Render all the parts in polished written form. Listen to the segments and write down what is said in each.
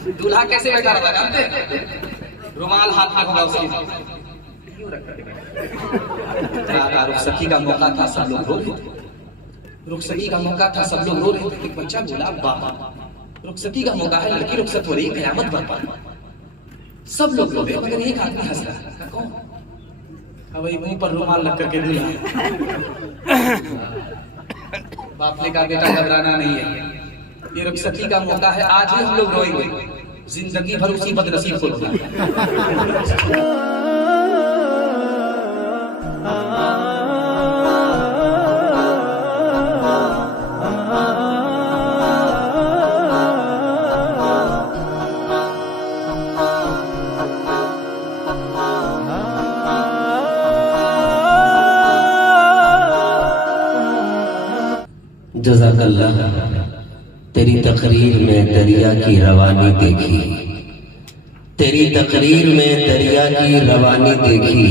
दूल्हा कैसे बैठा रहता जानते हैं? रुमाल हाथ में होगा उसके, रुखसती का मौका था, सब लोग रो रहे थे। रुखसती का मौका था, सब लोग रो रहे थे। एक बच्चा बोला, बाबा रुखसती का मौका है, लड़की रुखसत हो रही है, कयामत बर्पा। सब लोग रो रहे, मगर एक आदमी हंस रहा है। कौन? वही मुंह पर रुमाल रख करके दूल्हा। बाप ने कहा, बेटा घबराना नहीं है, ये रुखसती का मौका है, आज ही हम लोग रोएंगे, जिंदगी भर उसी बदनसीब को रोना। जज़ाकल्लाह। तेरी तकरीर में दरिया की रवानी देखी, तेरी तकरीर में दरिया की रवानी देखी,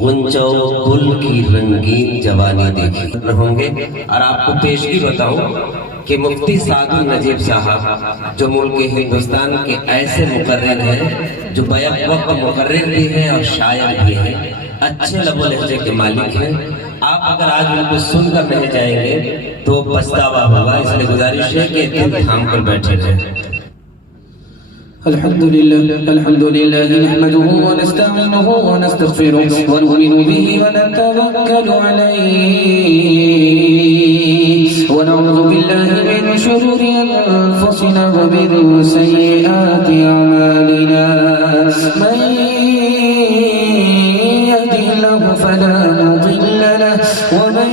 गुंजो गुल की रंगीन जवानी देखी होंगे। और आपको पेशगी बताऊं कि मुफ्ती सादु नजीब साहब जो मुल्क हिंदुस्तान के ऐसे मुकर्रिर हैं जो बैक वक्त मुकर्रिर भी हैं और शायर भी हैं, अच्छे लबो लहजे के मालिक हैं। आप अगर आज उनको सुनकर रह जाएंगे तो पछतावा होगा, इसलिए गुजारिश है कि दिल थाम कर बैठे रहें। अल्हम्दुलिल्लाह नहमदुहु व नस्तईनुहु व नस्तगफिरुहु व नु'मिनु बिही व नतवक्कलु अलैहि व नऊज़ु बिल्लाहि मिन शुरूरि अनफुसिना व मिन सय्यिआति अमालिना। मन यहदिहिल्लाहु फला मुदिल्ल लहु व मन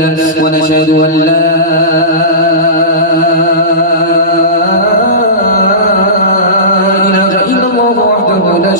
लहु व नशहदु अन ला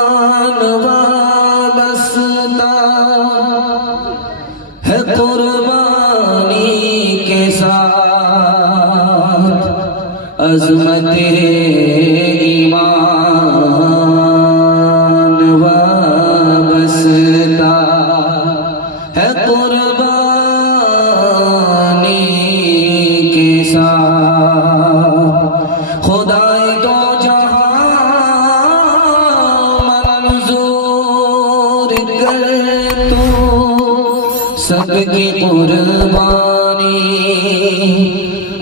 इंसान वाबस्ता है कुर्बानी के साथ, अज़मत ईमान वाबस्ता है कुर्बानी के साथ। खुदाए दो जहां मंजूर कर तू सबकी कुर्बानी,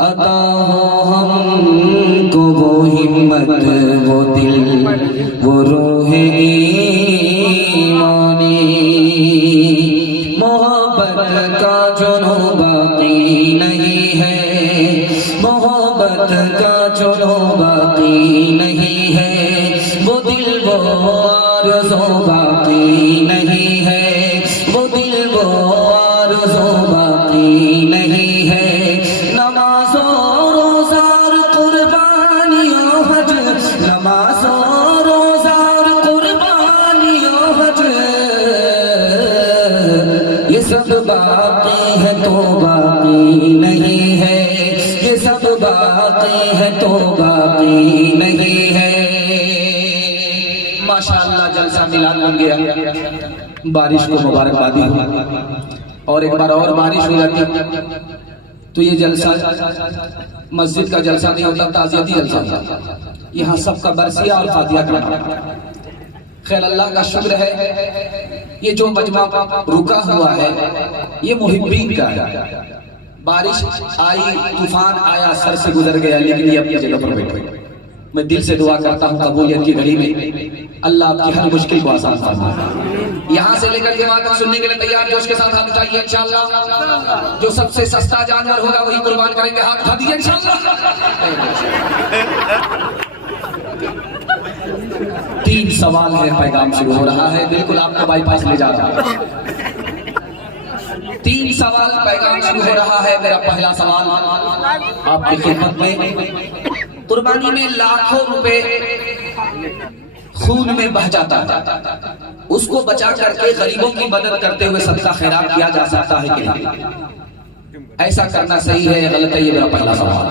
अता हो हमको वो हिम्मत वो दिल वो रूह ईमानी। मोहब्बत का जुनू बाकी नहीं है, मोहब्बत का जुनू बाकी नहीं है, वो दिल वो आरज़ू बाकी नहीं है, वो दिल वो आरज़ू बाकी नहीं है। नमाज़ो रोज़ार कुर्बानियों हज, नमाज़ो रोज़ार कुर्बानियों हज, ये सब बाकी है तो बाकी नहीं है, ये सब बाकी है तो बाकी नहीं है। माशाअल्लाह जलसा मिलान बन गया। बारिश को मुबारकबादी और एक बार और बारिश हो जाती तो ये जलसा मस्जिद का जलसा नहीं होता, ताज़ियती जलसा होता। यहाँ सबका बरसिया और फातिया करना। खैर अल्लाह का शुक्र है ये जो मजमा रुका हुआ है ये मुहिब्बीन का है। बारिश आई, तूफान आया, सर से गुजर गया, लेकिन ये अपनी जगह पर बैठे। मैं दिल से दुआ करता हूँ कबूलियत की घड़ी में अल्लाह आपकी हर मुश्किल को आसान फरमाए। यहाँ से लेकर के वहां तक सुनने के लिए तैयार जोश के साथ हाथ उठाइए इंशाअल्लाह। जो सबसे सस्ता जानवर होगा वही कुर्बान करेंगे, हाथ उठा दीजिए इंशाअल्लाह। 3 सवाल है, पैगाम शुरू हो रहा है, बिल्कुल आपको बाईपास ले जा रहा है। 3 सवाल पैगाम शुरू हो रहा है। मेरा पहला सवाल आपकी खिदमत में, कुर्बानी में लाखों रुपए खून में बह जाता है, उसको बचा करके गरीबों की मदद करते हुए सदका खैरात किया जा सकता है कि नहीं? ऐसा करना सही है या गलत है? ये मेरा पहला सवाल।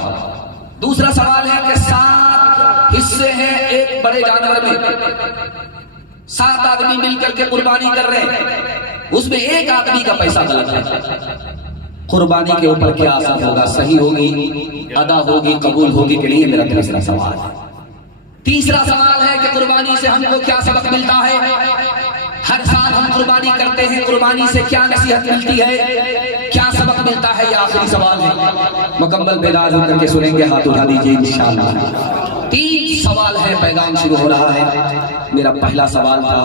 दूसरा सवाल है कि 7 हिस्से हैं एक बड़े जानवर में, 7 आदमी मिलकर के कुर्बानी कर रहे हैं, उसमें एक आदमी का पैसा गलत है। कुर्बानी के ऊपर क्या असर होगा? सही होगी, अदा होगी, कबूल होगी कि नहीं? मेरा तीसरा सवाल। तीसरा सवाल है कि कुर्बानी से हमको क्या सबक मिलता है? हर साल हम कुर्बानी करते हैं, कुर्बानी से क्या नसीहत मिलती है, क्या सबक मिलता है? ये आखिरी सवाल है, मुकम्मल बेदार होकर के सुनेंगे, हाथ उठा दीजिए इंशाअल्लाह। 3 सवाल है, पैगाम शुरू हो रहा है। मेरा पहला सवाल था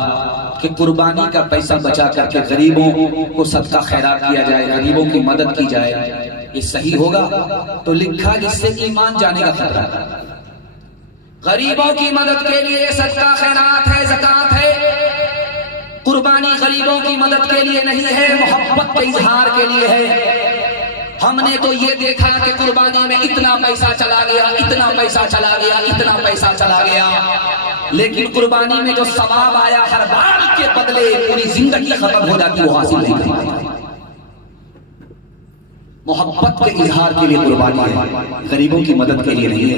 कि कुर्बानी का पैसा बचा करके गरीबों को सदका खैरात किया जाए, गरीबों की मदद की जाए, ये सही होगा? तो लिखा इससे ईमान जाने का खतरा है। गरीबों की मदद के लिए सदका खैरात है, ज़कात है। कुर्बानी गरीबों की मदद के लिए नहीं है, मोहब्बत के इजहार के लिए है। हमने तो ये देखा कि कुर्बानी में इतना पैसा चला गया, इतना पैसा चला गया, इतना पैसा चला गया, लेकिन कुर्बानी में जो सवाब आया हर बार के बदले पूरी जिंदगी खत्म हो जाती, वो हासिल नहीं करती। मोहब्बत के इजहार के लिए कुर्बानी है, गरीबों की मदद के लिए नहीं है।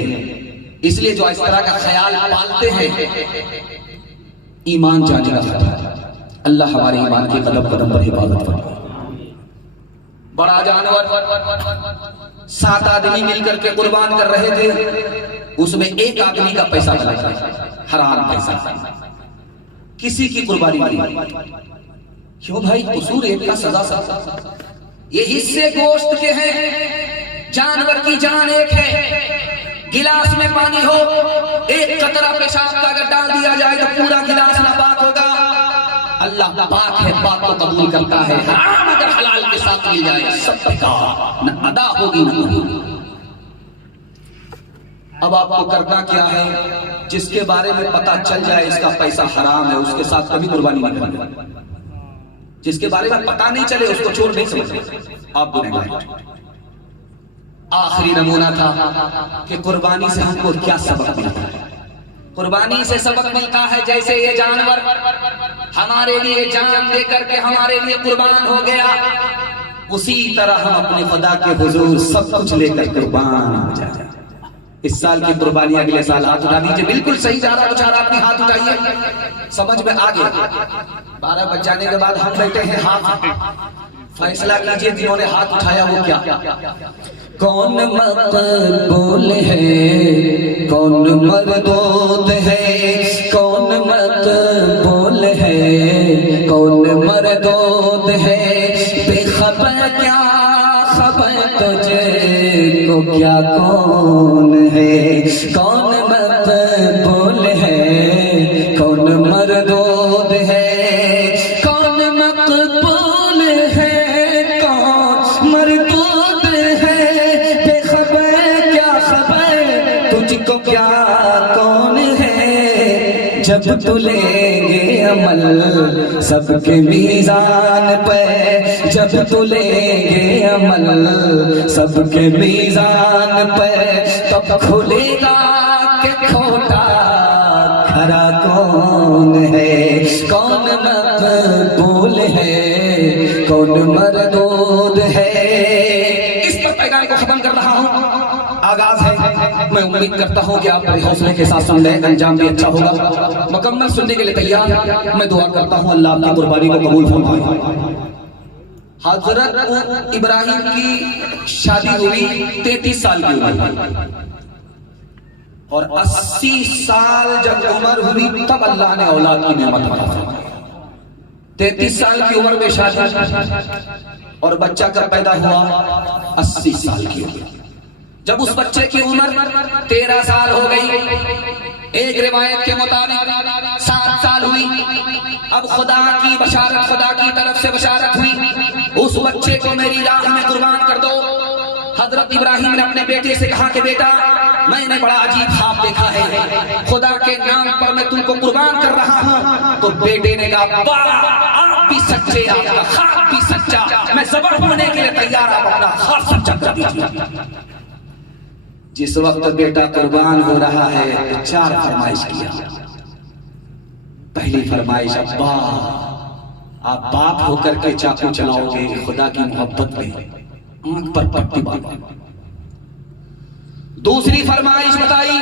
इसलिए जो इस तरह का ख्याल पालते हैं, ईमान जाने का खतरा है। अल्लाह हमारे ईमान के कदम कदम पर हिफाजत फरमाए। बड़ा जानवर 7 आदमी मिलकर के कुर्बान कर रहे थे, उसमें एक आदमी का पैसा चला गया, हराम पैसा, किसी की कुर्बानी नहीं। क्यों भाई? कसूर एक का सजा सब। ये हिस्से गोश्त के हैं, जानवर की जान एक है। गिलास में पानी हो, एक कतरा पेशाब का अगर डाल दिया जाए तो पूरा गिलास नापाक होगा। अल्लाह पाक है, पाक को कबूल करता है। हराम अगर हलाल के साथ मिल जाए सब बेकार, न अदा होगी न होगी। अब आपको करना क्या है? जिसके बारे में पता चल जाए इसका पैसा हराम है, उसके साथ कभी कुर्बानी नहीं करनी। जिसके बारे में पता नहीं चले उसको चोर नहीं समझे, आप गुनहगार। आखिरी नमूना था कि कुर्बानी से हमको क्या सबक मिलता है। कुर्बानी से सबक मिलता है जैसे ये जानवर हमारे लिए जान दे करके हमारे लिए कुर्बान हो गया, उसी तरह हम अपने खुदा के हुजूर सब कुछ लेकर कुर्बान हो जाए। इस साल की कुर्बानी अगले साल, हाथ उठा दीजिए। बिल्कुल सही जा रहा बेचारा, अपनी हाथ उठाइए, समझ में आ गया। 12 बज जाने के बाद हम बैठे हैं, हाथ फैसला कीजिए जिन्होंने हाथ उठाया वो क्या। कौन मकबूल है, कौन मरदूद है, कौन मकबूल है, कौन मरदूद है, बेखबर क्या खबर तुझे को क्या कौन है। कौन मकबूल है, कौन मरदूद है, कौन मकबूल है, कौन मरदूद है, बेखबर क्या खबर तुझको क्या कौन है। जब तू लेंगे अमल सबके मीज़ान पे, जब तू लेंगे अमल सबके मीज़ान पे, तब खुलेगा कि खोटा खरा कौन है। कौन मकबूल है, कौन मरदूद है। इस पर पैगाम को खत्म कर रहा हूँ, आगाज है। मैं उम्मीद करता हूँ कि आप बड़े हौसले के साथ सुन रहे, अंजाम भी अच्छा होगा। मुकम्मल सुनने के लिए तैयार। मैं दुआ करता हूँ अल्लाह आपकी कुर्बानी को कबूल फरमाए। हजरत इब्राहिम की शादी हुई 33 साल की उम्र, और 80 साल जब उम्र हुई तब अल्लाह ने औलाद की नेमत अता फरमाई। 33 साल की उम्र में शादी और बच्चा कब पैदा हुआ? 80 साल की उम्र। जब उस बच्चे की उम्र 13 साल हो गई, एक रिवायत के मुताबिक 7 साल हुई, अब खुदा की बशारत, खुदा की तरफ से बशारत हुई, उस बच्चे को मेरी राह में कुर्बान कर दो। हजरत इब्राहिम ने अपने बेटे से कहा कि बेटा, मैंने बड़ा अजीब ख्वाब देखा है, खुदा के नाम पर मैं तुमको कुर्बान कर रहा हूं। तो बेटे ने कहा, आप भी सच्चे, आपका ख्वाब भी सच्चा, मैं ज़बह होने के लिए तैयार, आप अपना ख्वाब सच्चा कर दीजिए। जिस वक्त बेटा कुर्बान हो रहा है तो 4 फरमाइश किया। पहली फरमाइश, अब्बा आप बाप होकर के चाकू चलाओगे खुदा की मोहब्बत में, आंख पर पट्टी बांधो। दूसरी फरमाइश बताई,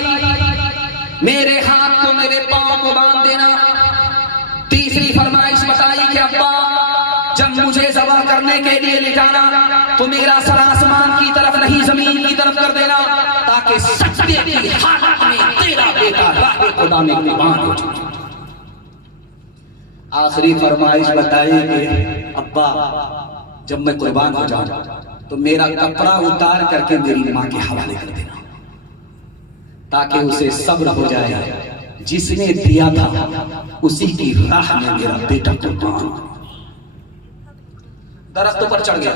मेरे हाथ को मेरे पांव को बांध देना। तीसरी फरमाइश बताई कि अब्बा जब मुझे ज़बह करने के लिए ले जाना तो मेरा सर आसमान की तरफ नहीं जमीन की तरफ कर देना, ताकि सजदे की हालत में तेरा बेटा राह खुदा में कुर्बान हो जाए। आखिरी फरमाइश बताई कि अब्बा जब मैं कुर्बान हो जाऊं तो मेरा कपड़ा उतार करके मेरी मां के हवाले कर देना, ताकि उसे सब्र हो जाए, जिसने दिया था उसी की राह में मेरा बेटा कुर्बान। दरख्त पर चढ़ गया,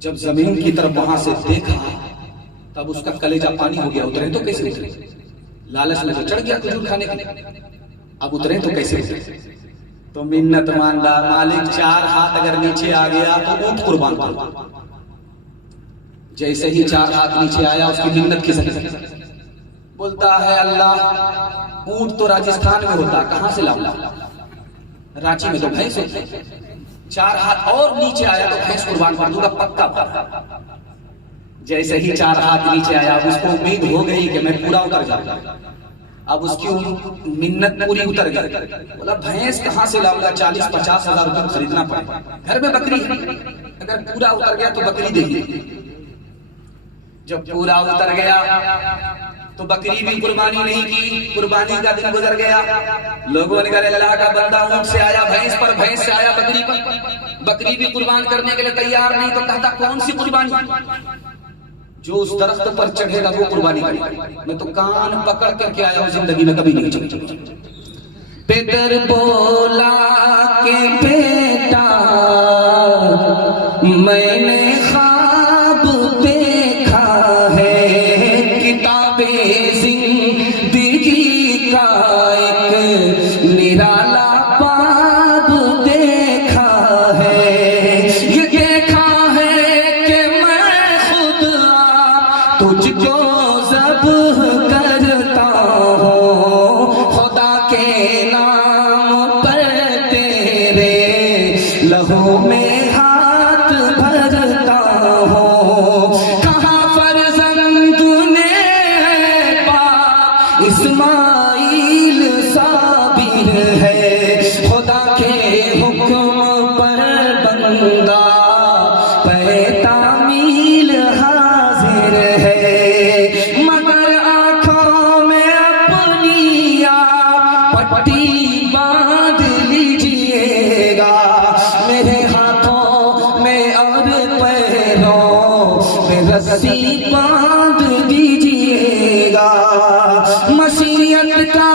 जब जमीन की तरफ वहां से देखा तब उसका कलेजा पानी हो गया। उतरे तो कैसे उतरे? लालच में तो चढ़ गया खजूर खाने के लिए, अब उतरे तो कैसे उतरे? तो मिन्नत मांगा, मालिक 4 हाथ अगर नीचे आ गया तो ऊंट कुर्बान कर। जैसे ही 4 हाथ नीचे आया उसकी मिन्नत की सकती, बोलता है अल्लाह ऊंट तो राजस्थान में होता, कहां से लाऊंगा? रांची में तो भैंस होती। 4 हाथ और नीचे आया तो भैंस कुर्बान कर दूंगा पक्का। जैसे ही 4 हाथ नीचे आया उसको उम्मीद हो गई कि मैं पूरा उतर जाऊंगा। अब उसकी मिन्नत पूरी उतर गई। बोला भैंस कहां से लाऊंगा? 40-50 हजार रुपए खरीदना पड़ेगा, घर में बकरी है, अगर पूरा उतर गया तो बकरी देगी। जब पूरा उतर गया तो बकरी भी कुर्बानी नहीं की। कुर्बानी का दिन गुजर गया, लोगों ने कहा अल्लाह का बंदा ऊंट से आया भैंस पर, भैंस से आया बकरी पर, बकरी भी कुर्बान करने के लिए तैयार नहीं। तो कहता कौन सी कुर्बानी? जो उस दरख्त पर चढ़ेगा वो कुर्बानी करेगा। मैं तो कान पकड़ करके आया हूं, जिंदगी में कभी नहीं चढ़ी। पेदर बोला के बेटा मैंने ख्वाब देखा है, किताबे जिंदगी का एक निराला बाब देखा है। ये देखा है कि मैं खुद तुझको ज़ब्ह करता हूँ, खुदा के नाम पर तेरे लहू में हाथ भरता हूँ। कहाँ फर्जंद ने बाप इस्माइल साबिर है, खुदा के हुक्म पर बंदा पैतामील हाजिर है। मगर आंखों में अपनी आप पट्टी बांध लीजिएगा, मेरे हाथों में और पैरों में रस्सी बांध दीजिएगा। मसीहत का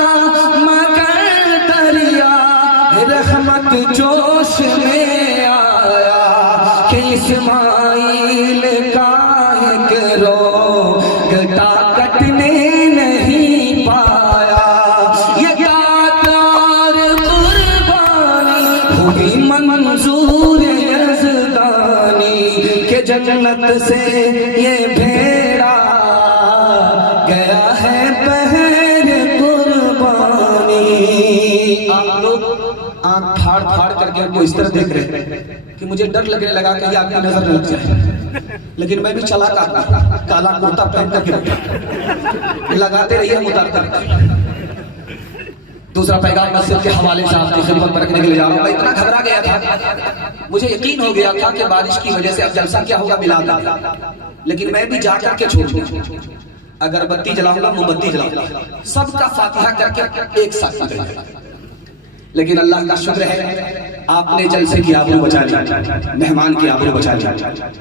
मगर दरिया रहमत जोश में आया कि इस्माइल का एक रोगटा कटने नहीं पाया। ये दातार कुर्बानी हुई मंजूर यज़दानी के जन्नत से ये भेड़ा गया है बहर कुर्बानी। आप लोग आंख फाड़ फाड़ करके हमको इस तरह देख रहे हैं कि मुझे डर लगने लगा कि आपकी नजर न लग जाए, लेकिन मैं भी चला काला कुर्ता पहन करके लगाते रहिए, हम उतारते रहिए। दूसरा पैगाम मस्जिद के हवाले से आपकी खिदमत पर रखने के लिए जा रहा हूं। मैं इतना घबरा गया था, मुझे यकीन हो गया था कि बारिश की वजह से अब जलसा क्या होगा मिलाद होगा, लेकिन मैं भी जा करके छोड़ दूं। अगरबत्ती जलाऊंगा, मोमबत्ती जलाऊंगा, सबका फातिहा करके एक साथ निकलेगा। लेकिन अल्लाह का शुक्र है आपने जलसे की आबरू बचा ली, मेहमान की आबरू बचा ली।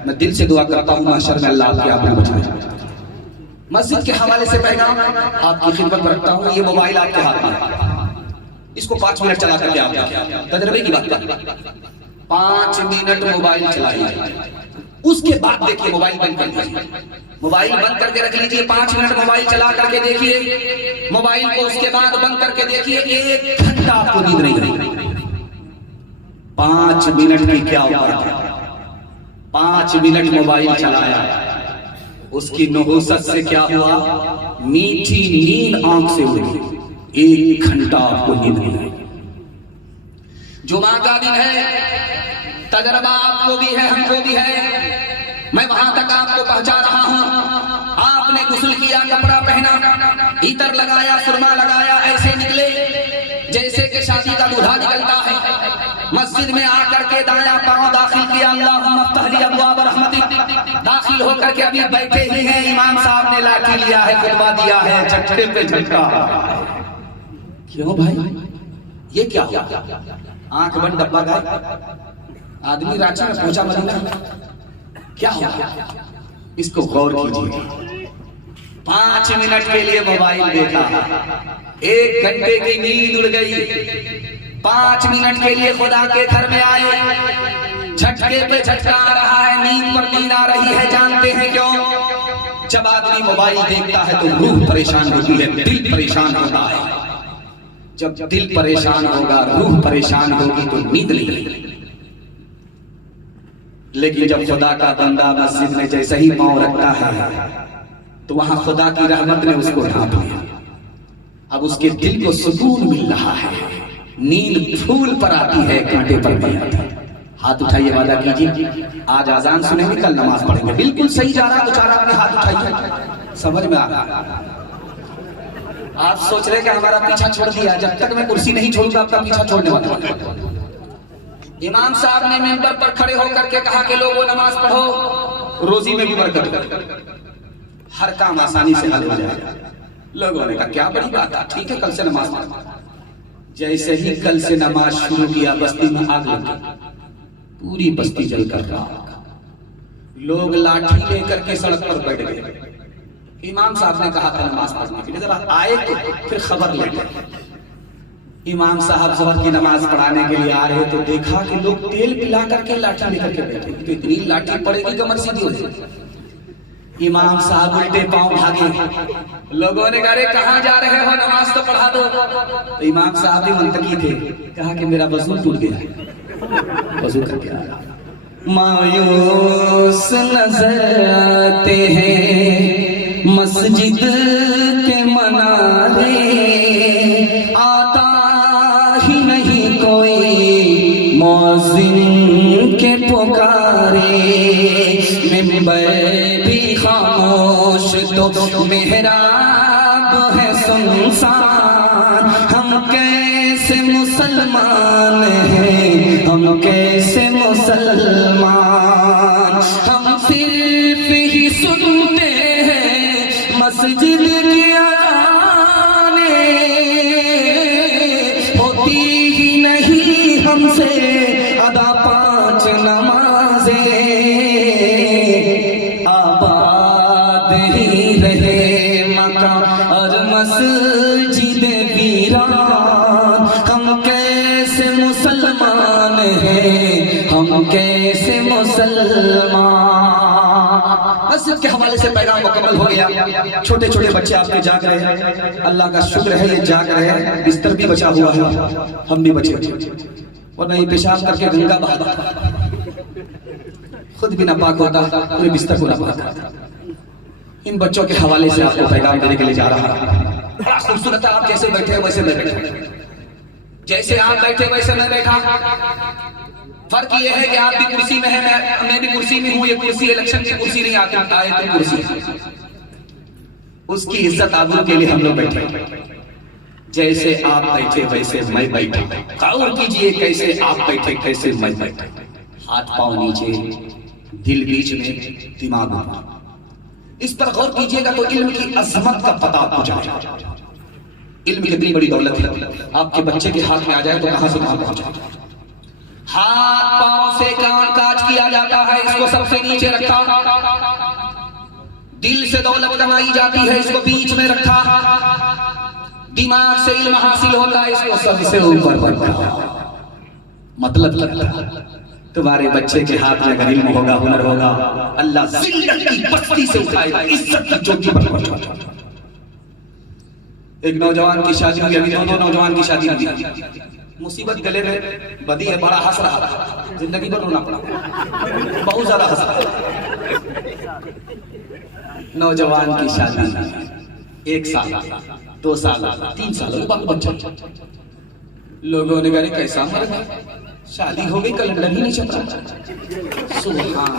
मैं दिल से दुआ करता हूँ माशर में अल्लाह आपकी आबरू बचाए। मस्जिद के हवाले से पैगाम आपकी खिदमत में रखता हूँ। ये मोबाइल आपके हाथ में, इसको 5 मिनट चला करके आप तजर्बे की बात करें, 5 मिनट मोबाइल चलाइए, उसके बाद देखिए मोबाइल बंद कर दीजिए। मोबाइल बंद करके रख लीजिए, 5 मिनट मोबाइल चला करके देखिए मोबाइल को, उसके बाद बंद करके देखिए, 1 घंटा आपको नींद नहीं आएगी। 5 मिनट की क्या बात है, 5 मिनट मोबाइल चलाया, उसकी नहुसत से क्या हुआ, मीठी नींद आंख से उड़ी, 1 घंटा आपको नींद नहीं आएगी। जुमा का दिन है, तजर्बा आपको भी है, हमको भी है। मैं वहां तक आपको पहुंचा रहा हूं। आपने गुस्ल किया, कपड़ा पहना, इतर लगाया, सुरमा लगाया, ऐसे निकले जैसे कि शादी का दूल्हा निकलता है। मस्जिद में आकर के दाया पांव दाखिल किया, अल्लाहुम्मा अफ्तह ली अब्वाब रहमतिक। दाखिल होकर के अभी बैठे ही हैं, इमाम साहब ने लाठी लिया है, खुतबा दिया है, झटके पे झटका। क्यों भाई, ये क्या हुआ? आंख बंद डब्बा गए, आदमी रांची में पहुंचा मदीना, क्या हुआ? इसको गौर कीजिए। 5 मिनट के लिए मोबाइल देखा, 1 घंटे की नींद उड़ गई। 5 मिनट के लिए खुदा के घर में आए, झटके पे झटका आ रहा है, नींद पर नींद आ रही है। जानते हैं क्यों? जब आदमी मोबाइल देखता है तो रूह परेशान होती है, दिल परेशान होता है। जब दिल परेशान होगा, रूह परेशान होगी तो नींद नहीं। लेकिन जब खुदा का बंदा मस्जिद में जैसे ही पांव रखता है तो वहां खुदा की रहमत ने उसको ढांप लिया। अब उसके दिल को सुकून मिल रहा है, नींद फूल पर आती है, कांटे पर नहीं आती। हाथ उठाइए, वादा कीजिए आज आजान सुनेंगे, कल नमाज पढ़ेंगे। बिल्कुल सही जा रहा है, बेचारा अपने हाथ उठाइए, समझ में आ रहा। आप सोच रहे कि हमारा पीछा छोड़ दिया, जब तक मैं कुर्सी नहीं छोड़ूंगा आपका पीछा छोड़ने वाला। इमाम साहब ने मिंबर पर खड़े होकर के कहा कि लोगों नमाज पढ़ो, रोजी में भी बरकत हो, हर काम आसानी से हल हो जाएगा। लोगों ने कहा क्या बड़ी बात है, ठीक है कल से नमाज पढ़ो। जैसे ही कल से नमाज शुरू किया, बस्ती में आग लग गई, पूरी बस्ती जलकर राख। लोग लाठी लेकर के सड़क पर बैठ गए। इमाम साहब ने कहा था नमाज पढ़ने के लिए, जरा आए तो फिर खबर ले गए। इमाम साहब ज़ोहर की नमाज पढ़ाने के लिए आ रहे तो देखा कि लोग तेल पिला करके लाठी लेकर के बैठे, तो इतनी लाठी पड़ेगी कमर सीधी हो जाएगी। इमाम साहब उल्टे पांव भागे। लोगों ने कहा कहां जा रहे हो, नमाज तो पढ़ा दो। तो इमाम साहब भी मंतकी थे, कहा कि मेरा वजू टूट गया, वजू करके आया। मायूस नजर आते हैं मस्जिद के मनारे, आता ही नहीं कोई मौज़िन के पुकारे। मिंबर भी खामोश तो मेहराब है सुनसान। हम कैसे मुसलमान हैं, हम कैसे मुसलमान। हम सिर्फ ही सुनते हैं मस्जिद की अज़ानें, होती ही नहीं हमसे अदा 5 नमाजें। आबाद ही रहे मक्का और मस्जिद वीरान। हम कैसे मुसलमान हैं, हम कैसे मुसलमान। मस्जिद के हवाले से पैगाम मुकम्मल हो गया। छोटे छोटे बच्चे आपके जाग रहे हैं, अल्लाह का शुक्र है ये जाग रहे हैं। बिस्तर भी बचा हुआ है, हम भी बचे, और नहीं पेशाब करके गंगा बहा, खुद भी नापाक होता, पूरे बिस्तर को नापाक करता। इन बच्चों के हवाले से आपको पैगाम देने के लिए जा रहा हूं। बड़ा खूबसूरत है, आप जैसे बैठे वैसे मैं बैठा, जैसे आप बैठे वैसे मैं बैठा। फर्क ये है कि आप भी कुर्सी में है, मैं भी कुर्सी में हूँ। ये कुर्सी इलेक्शन की कुर्सी नहीं, आती आयतुल कुर्सी, उसकी इज्जत आबरू के लिए हम लोग बैठे। जैसे आप बैठे वैसे मैं बैठा, गौर कीजिए कैसे आप बैठे कैसे मैं बैठा, हाथ पांव नीचे, दिल बीच में, दिमाग ऊपर। इस पर गौर कीजिएगा तो इल्म की अजमत का पता आपको चलेगा। इल्म कितनी बड़ी दौलत है, आपके बच्चे के हाथ में आ जाए तो कहां से कहां पहुंच जाए। हाथ पांव से काम काज किया जाता है, इसको सबसे नीचे रखा। दिल से दौलत कमाई जाती है, इसको बीच में रखा। दिमाग से इल्म हासिल होता है, इसको सबसे ऊपर रखा। मतलब क्या? तुम्हारे बच्चे के हाथ में अगर इल्म होगा, हुनर होगा, अल्लाह जिल्लत की बस्ती से उठाएगा, इज्जत की चोटी पर पहुंचाएगा। एक नौजवान की शादी हुई, अभी दो नौजवान की शादी हुई, मुसीबत गले में बदी है, बड़ा हंस रहा था, जिंदगी भर रोना पड़ा, बहुत ज्यादा हंस रहा। नौजवान की शादी, 1 साल, 2 साल, 3 साल बच्चा। लोगों ने कहा कैसा मर गया, शादी हो गई, कैलेंडर ही नहीं छप रहा। सुभान,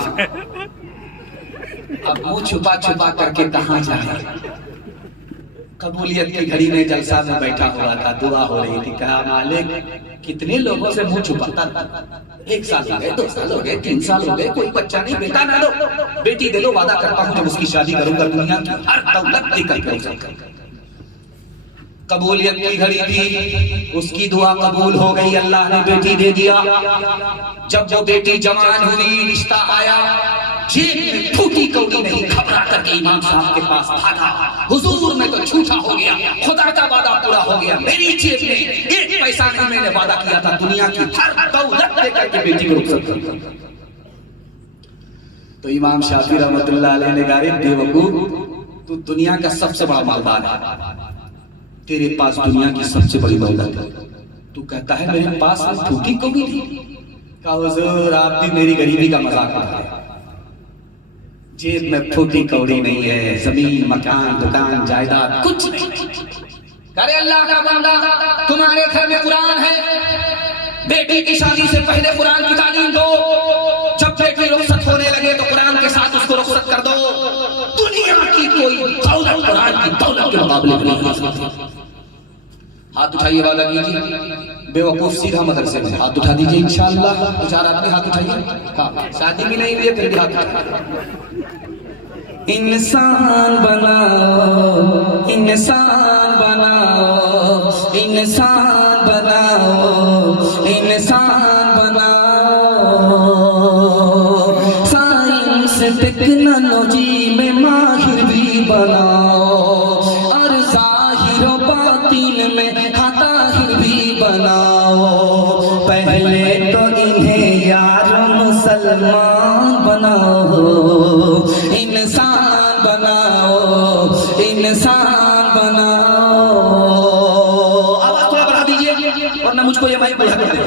अब मुंह छुपा छुपा करके कहां जाए। कबूलियत की घड़ी में जलसा में बैठा हुआ था, दुआ हो रही थी, कहा मालिक कितने लोगों से मुंह छुपाता था, 1 साल हो गए, 2 साल हो गए, 3 साल हो गए, कोई बच्चा नहीं, बेटा ना दो, बेटी दे दो, वादा करता हूं जब उसकी शादी करूंगा दुनिया की हर दौलत देकर के। कबूलियत की घड़ी थी, उसकी दुआ कबूल हो गई, अल्लाह ने बेटी दे दिया। जब वो बेटी जवान हुई, रिश्ता आया, जेब में फूटी कौड़ी नहीं, घबरा करके इमाम साहब के पास भागा। हुजूर में तो झूठा हो गया, खुदा का वादा पूरा हो गया, मेरी जेब में 1 पैसा नहीं, मैंने वादा किया था दुनिया की हर दौलत देकर के बेटी को रुखसत करूंगा। तो इमाम शाफी रहमतुल्लाह अलैह ने कहा, बेवकूफ, तू दुनिया का सबसे बड़ा मालदार है, तेरे पास दुनिया की सबसे बड़ी दौलत है, तू कहता है मेरे पास फूटी कौड़ी थी। कहा हुजूर आप भी मेरी गरीबी का मजाक उड़ा रहे हैं, जेब में फूटी कौड़ी नहीं है, जमीन मकान दुकान जायदाद कुछ नहीं। अरे अल्लाह का बंदा, तुम्हारे घर में कुरान है, बेटी की शादी से पहले कुरान की तालीम दो, जब बेटी रुखसत होने लगे तो कुरान के साथ उसको रुखसत कर दो। दुनिया की कोई दौलत कुरान की दौलत के मुकाबले में नहीं हो सकती। हाथ उठाइए, वादा कीजिए। बेवकूफ सीधा मदरसे में हाथ उठा दीजिए, इंशाअल्लाह। 4 आदमी हाथ उठाइए। हाँ, शादी भी नहीं हुई है फिर भी हाथ उठाइए। इंसान बनाओ, इंसान बनाओ, इंसान बनाओ, इंसान बनाओ। साइंस टेक्नोलॉजी में माहिर भी बनाओ, और जाहिर व बातिन में ताहिर भी बनाओ। पहले तो इन्हें यार मुसलमान बनाओ, इंसान बनाओ, इंसान बनाओ। आवाज थोड़ा बढ़ा दीजिए वरना मुझको ये माइक बढ़ा कर देगा।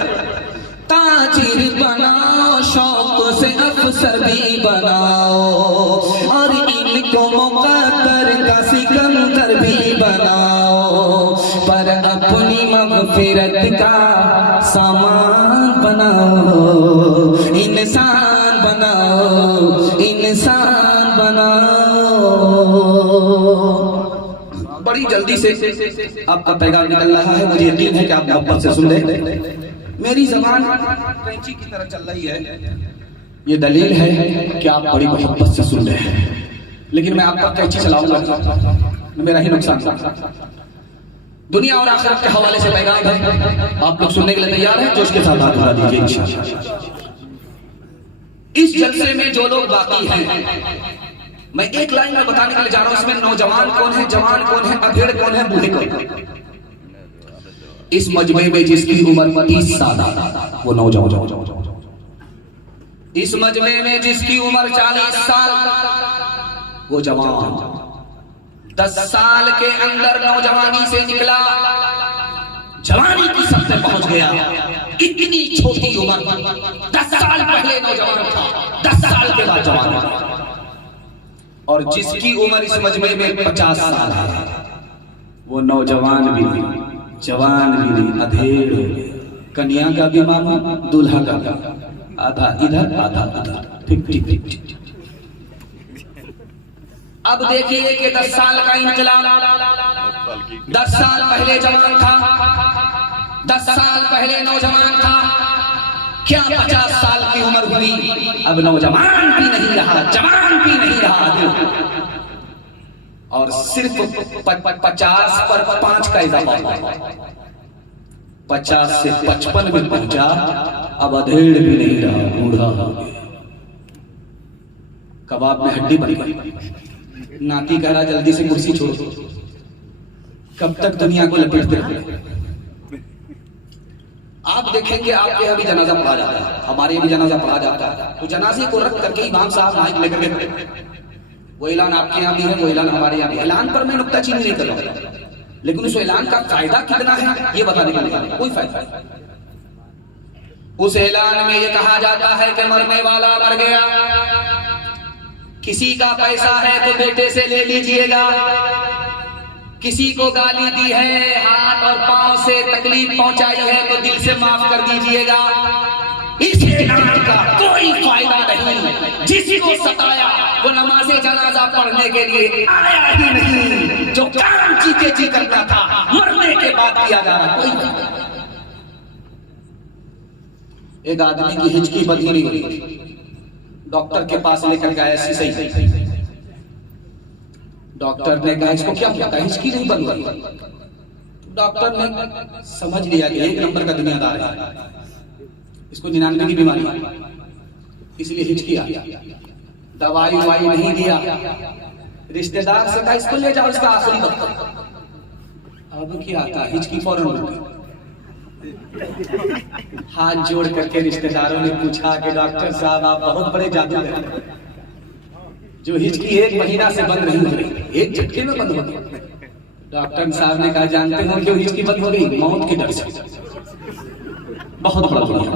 ताजिर बनाओ, शौक से अफसर भी बनाओ, और इनको मुक़द्दर का सिकंदर भी बनाओ, पर अपनी मग़फ़िरत का सामान बनाओ, इंसान बनाओ, इंसान बनाओ। बड़ी जल्दी से आपका पैगाम निकल रहा है, मुझे यकीन है कि आप मोहब्बत से सुन रहे। मेरी ज़बान कैंची की तरह चल रही है, ये दलील है कि आप बड़ी मोहब्बत से सुन रहे हैं, लेकिन मैं आपका कैंची चलाऊंगा, मेरा ही नुकसान। दुनिया और आखिरत के हवाले से पैगाम है, आप लोग सुनने के लिए तैयार हैं? जोश के साथ हाथ उठा दीजिए इंशाअल्लाह। इस जलसे में जो लोग बाकी हैं, मैं एक लाइन में बताने के लिए जा रहा हूं, इसमें नौजवान कौन है, जवान कौन है, अधेड़ कौन है, बूढ़े कौन है। इस मजमे में जिसकी उम्र 30 साल है वो नौजवान, इस मजमे में जिसकी उम्र 40 साल वो जवान, 10 साल के अंदर नौजवानी से निकला, जवानी की सद में पहुंच गया। इतनी छोटी उम्र, 10 साल पहले नौजवान था, 10 साल के बाद जवान था। और जिसकी उम्र इस मजमे में 50 साल है वो नौजवान भी नहीं, जवान भी नहीं, अधेड़ हो गया। कन्या का भी मामा, दूल्हा का भी, आधा इधर आधा उधर, 50-50। अब देखिए कि 10 साल का इनकलाब 10 साल पहले जवान था, 10 साल पहले नौजवान था, क्या 50 साल की उम्र हुई, अब नौजवान भी नहीं रहा, जवान भी नहीं रहा, और सिर्फ 50 पर 5 का इजाफा हुआ, 50 से 55 में पहुंचा, अब अधेड़ भी नहीं रहा, बूढ़ा हो गया, कबाब में हड्डी बन गई। नाती कह रहा जल्दी से कुर्सी छोड़ो, कब तक दुनिया को लपेटते रहोगे। आप देखेंगे आपके यहाँ भी जनाजा पढ़ा जाता है, हमारे यहाँ भी जनाजा पढ़ा जाता है, तो जनाजे को रख करके इमाम साहब माइक लेकर के, वो ऐलान आपके यहाँ भी है, वो ऐलान हमारे यहाँ भी। ऐलान पर मैं नुक्ताचीनी नहीं कर रहा हूं, लेकिन उस ऐलान का फायदा कितना है ये बताने के लिए कोई फायदा नहीं। उस ऐलान में ये कहा जाता है कि मरने वाला मर गया, किसी का पैसा है तो बेटे से ले लीजिएगा, किसी को गाली दी है, हाथ और पांव से तकलीफ पहुंचाई है तो दिल से माफ कर दीजिएगा। इस ऐलान का कोई फायदा नहीं, जिसको सताया वो नमाज़े जनाजा पढ़ने के लिए आया ही नहीं, जो काम जीते जी करना था मरने के बाद किया जा रहा। कोई एक आदमी की हिचकी बंद नहीं हुई, डॉक्टर के पास लेकर गया, ऐसी सही, डॉक्टर ने कहा इसको क्या हुआ, हिचकी नहीं बंद हुई। डॉक्टर ने समझ लिया कि 1 नंबर का दुनियादार है, इसको 99 की बीमारी है, इसलिए हिचकी आ गया, दवाई वाई नहीं दिया, रिश्तेदार से कहा इसको ले जाओ, इसका आखिरी वक्त। अब क्या था, हिचकी फौरन रुक गई। हाथ जोड़ करके रिश्तेदारों ने पूछा कि डॉक्टर साहब आप बहुत बड़े जादूगर हैं, जो हिचकी 1 महीना से बंद नहीं हो रही, 1 झटके में बंद हो गई। डॉक्टर साहब ने कहा जानते हो क्यों हिचकी बंद हो गई? मौत के डर से। बहुत बड़ा दुनिया।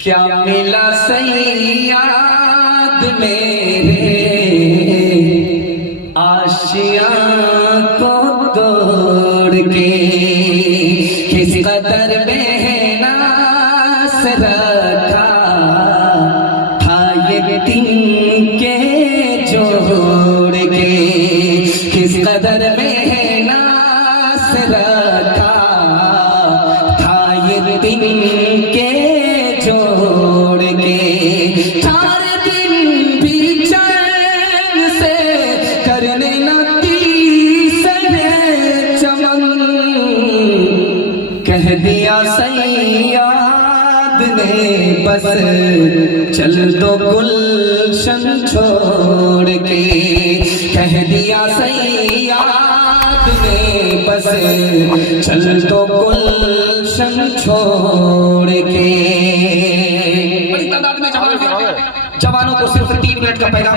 क्या मिला सैयाद मेरे आशिया को तोड़ के, किस कदर मेहनास रखा था ये तिनके जोड़ के, किस कदर मेहनास रखा था ये तिनके जोड़ के, 4 दिन भी चैन से करने न तीसरे चमन, कह दिया सैयाद ने बस चल दो गुलशन छोड़ के, कह दिया सैयाद ने बस चल दो गुलशन छोड़ के। बड़ी तादाद में जवानों को सिर्फ 3 मिनट का पैगाम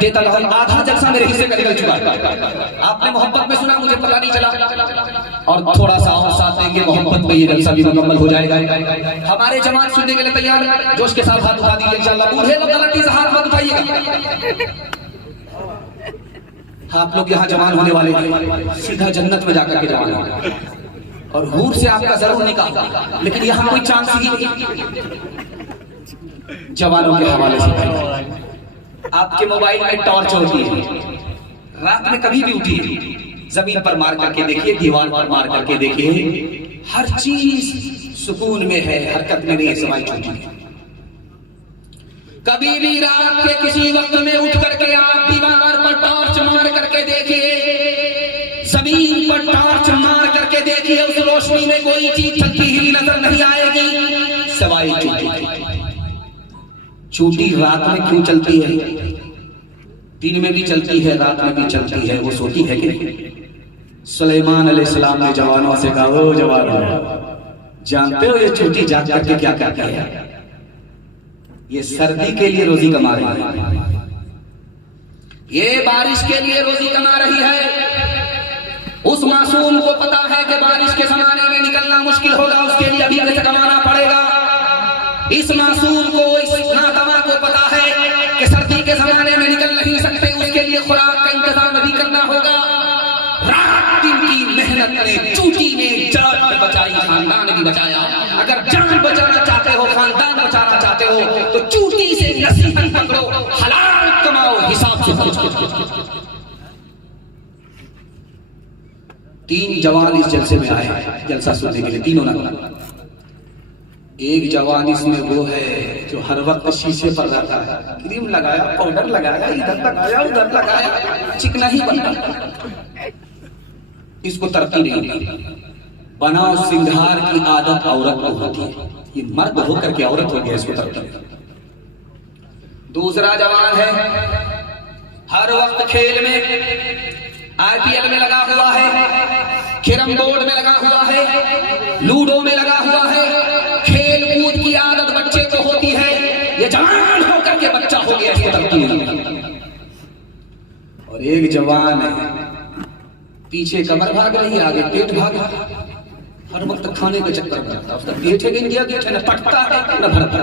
देता रहा, आधा जलसा मेरे हिस्से का निकल चुका है। आपने मोहब्बत में सुना, मुझे पता नहीं चला, और थोड़ा सा और साथ देंगे, मोहब्बत में ये जलसा भी मुकम्मल हो जाएगा। हमारे जवान सुनने के लिए तैयार, जोश के साथ हाथ उठा दीजिए इंशाअल्लाह। बूढ़े लोग गलती से हाथ मत उठाइएगा। आप लोग यहाँ जवान होने वाले हैं, सीधा जन्नत में जाकर के जवान होंगे, और हूर से आपका जरूर निकाल, लेकिन यहाँ कोई चांस ही नहीं। जवानों के हवाले से आपके मोबाइल में टॉर्च होती है, रात में कभी भी उठिए, जमीन पर मार करके देखिए, दीवार पर मार करके देखिए, हर चीज सुकून में है, हरकत में नहीं है, समाई चुकी है। कभी भी रात के किसी वक्त में उठ करके आप दीवार पर टॉर्च मार करके देखिए, जमीन पर टॉर्च मार करके देखिए, उस रोशनी में कोई चीज चलती हुई नजर नहीं आएगी सवाई चूटी। चूटी रात में क्यों चलती है? दिन में भी चलती है, रात में भी चलती है, वो सोती है कि सुलेमान अलैहिस्सलाम ने जवानों से कहा, ओ जवानों, जानते हो ये चूटी जाग करके क्या करती है? ये सर्दी के लिए रोजी कमा रही है, ये बारिश के लिए रोजी कमा रही है। उस मासूम को पता है कि बारिश के जमाने में निकलना मुश्किल होगा, उसके लिए अभी से कमाना पड़ेगा। इस मासूम को, इस नातवा को पता है कि सर्दी के जमाने में निकल नहीं सकते, उसके लिए खुराक का इंतजाम भी करना होगा। रात दिन की मेहनत ने, चूटी ने जान बचाई, खानदान भी बचाया। अगर जान बचाना चाहते हो, खानदान बचाना चाहते हो, तो चूटी से नसीहत पकड़ो, हलाल कमाओ, हिसाब से खर्च करो। 3 जवान इस जलसे में आए हैं जलसा सुनने के लिए, तीनों ना। एक जवान इसमें वो है जो हर वक्त शीशे पर रहता है, क्रीम लगाया, पाउडर लगाया, इधर लगाया, उधर लगाया, चिकना ही बनता। इसको तरक्की नहीं मिली। बनाव सिंगार की आदत औरत को होती है, ये मर्द होकर के औरत हो गया, इसको तरक्की। दूसरा जवान है हर वक्त खेल में, आईपीएल में लगा हुआ है, कैरम बोर्ड में लगा हुआ है, लूडो में लगा हुआ है, खेल कूद की आदत बच्चे को होती है, ये जवान होकर के बच्चा हो गया, इसको तरक्की नहीं। और एक जवान है पीछे कमर भाग रही है, आगे पेट भाग रहा है, हर वक्त खाने के चक्कर में रहता है, उसका पेट है इंडिया गेट है, न पटता है न भरता।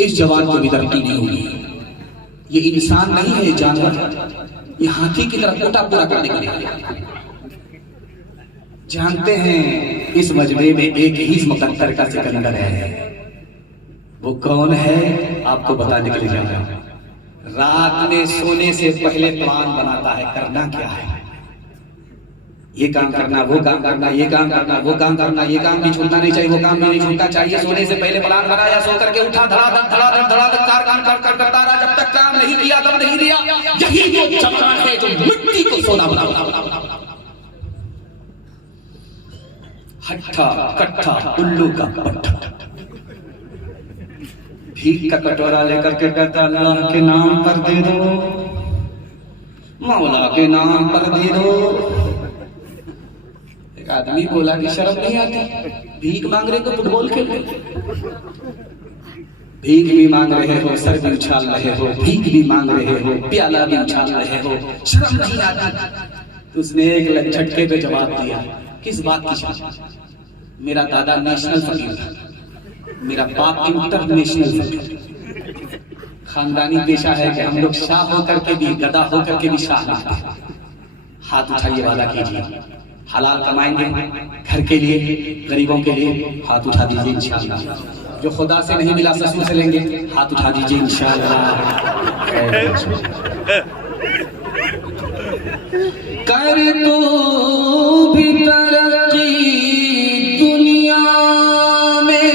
इस जवान को भी तरक्की नहीं हुई। ये इंसान नहीं है, ये जानवर है, ये हाथी की तरह कोटा पूरा करने के लिए। जानते हैं इस मजमे में एक ही मुकद्दर का सिकंदर है, वो कौन है आपको बताने के लिए जा रहा हूं। रात में सोने से पहले प्लान बनाता है, करना क्या है, ये काम करना, वो काम करना, ये काम करना, वो काम करना, ये काम भी छूटना नहीं चाहिए, वो काम भी नहीं छूटना चाहिए। सोने से पहले प्लान बनाया, सो करके उठा, धड़ाधड़ धड़ाधड़ धड़ाधड़ काम करता रहा, जब तक काम नहीं किया तब नहीं दिया। यही वो जवान है जो मिट्टी को सोना बना, हट्ठा कट्ठा उल्लू का पट्टा, भीख का कटोरा लेकर के कहता अल्लाह के नाम पर दे दो, मौला के नाम पर दे दो। एक आदमी बोला कि शर्म नहीं आती, भीख मांग रहे तो फुटबॉल खेल रहे, भीख भी मांग रहे हो, सर भी उछाल रहे हो, भीख भी मांग रहे हो, प्याला भी उछाल रहे हो, शर्म नहीं आती। तो उसने एक झटके पे जवाब दिया, किस बात की शर्म? मेरा दादा नेशनल फकीर था, मेरा बाप इंटरनेशनल फकीर। खानदानी पेशा है कि हम लोग शाह होकर के भी, गदा होकर के भी शाह नहीं थे। हाथ उठाइए, वादा कीजिए, हलाल कमाएंगे घर के लिए, गरीबों के लिए, हाथ उठा दीजिए इंशाअल्लाह। जो खुदा से नहीं मिला ससुर से लेंगे, हाथ उठा दीजिए इंशाअल्लाह। कर तो भी तरक्की दुनिया में,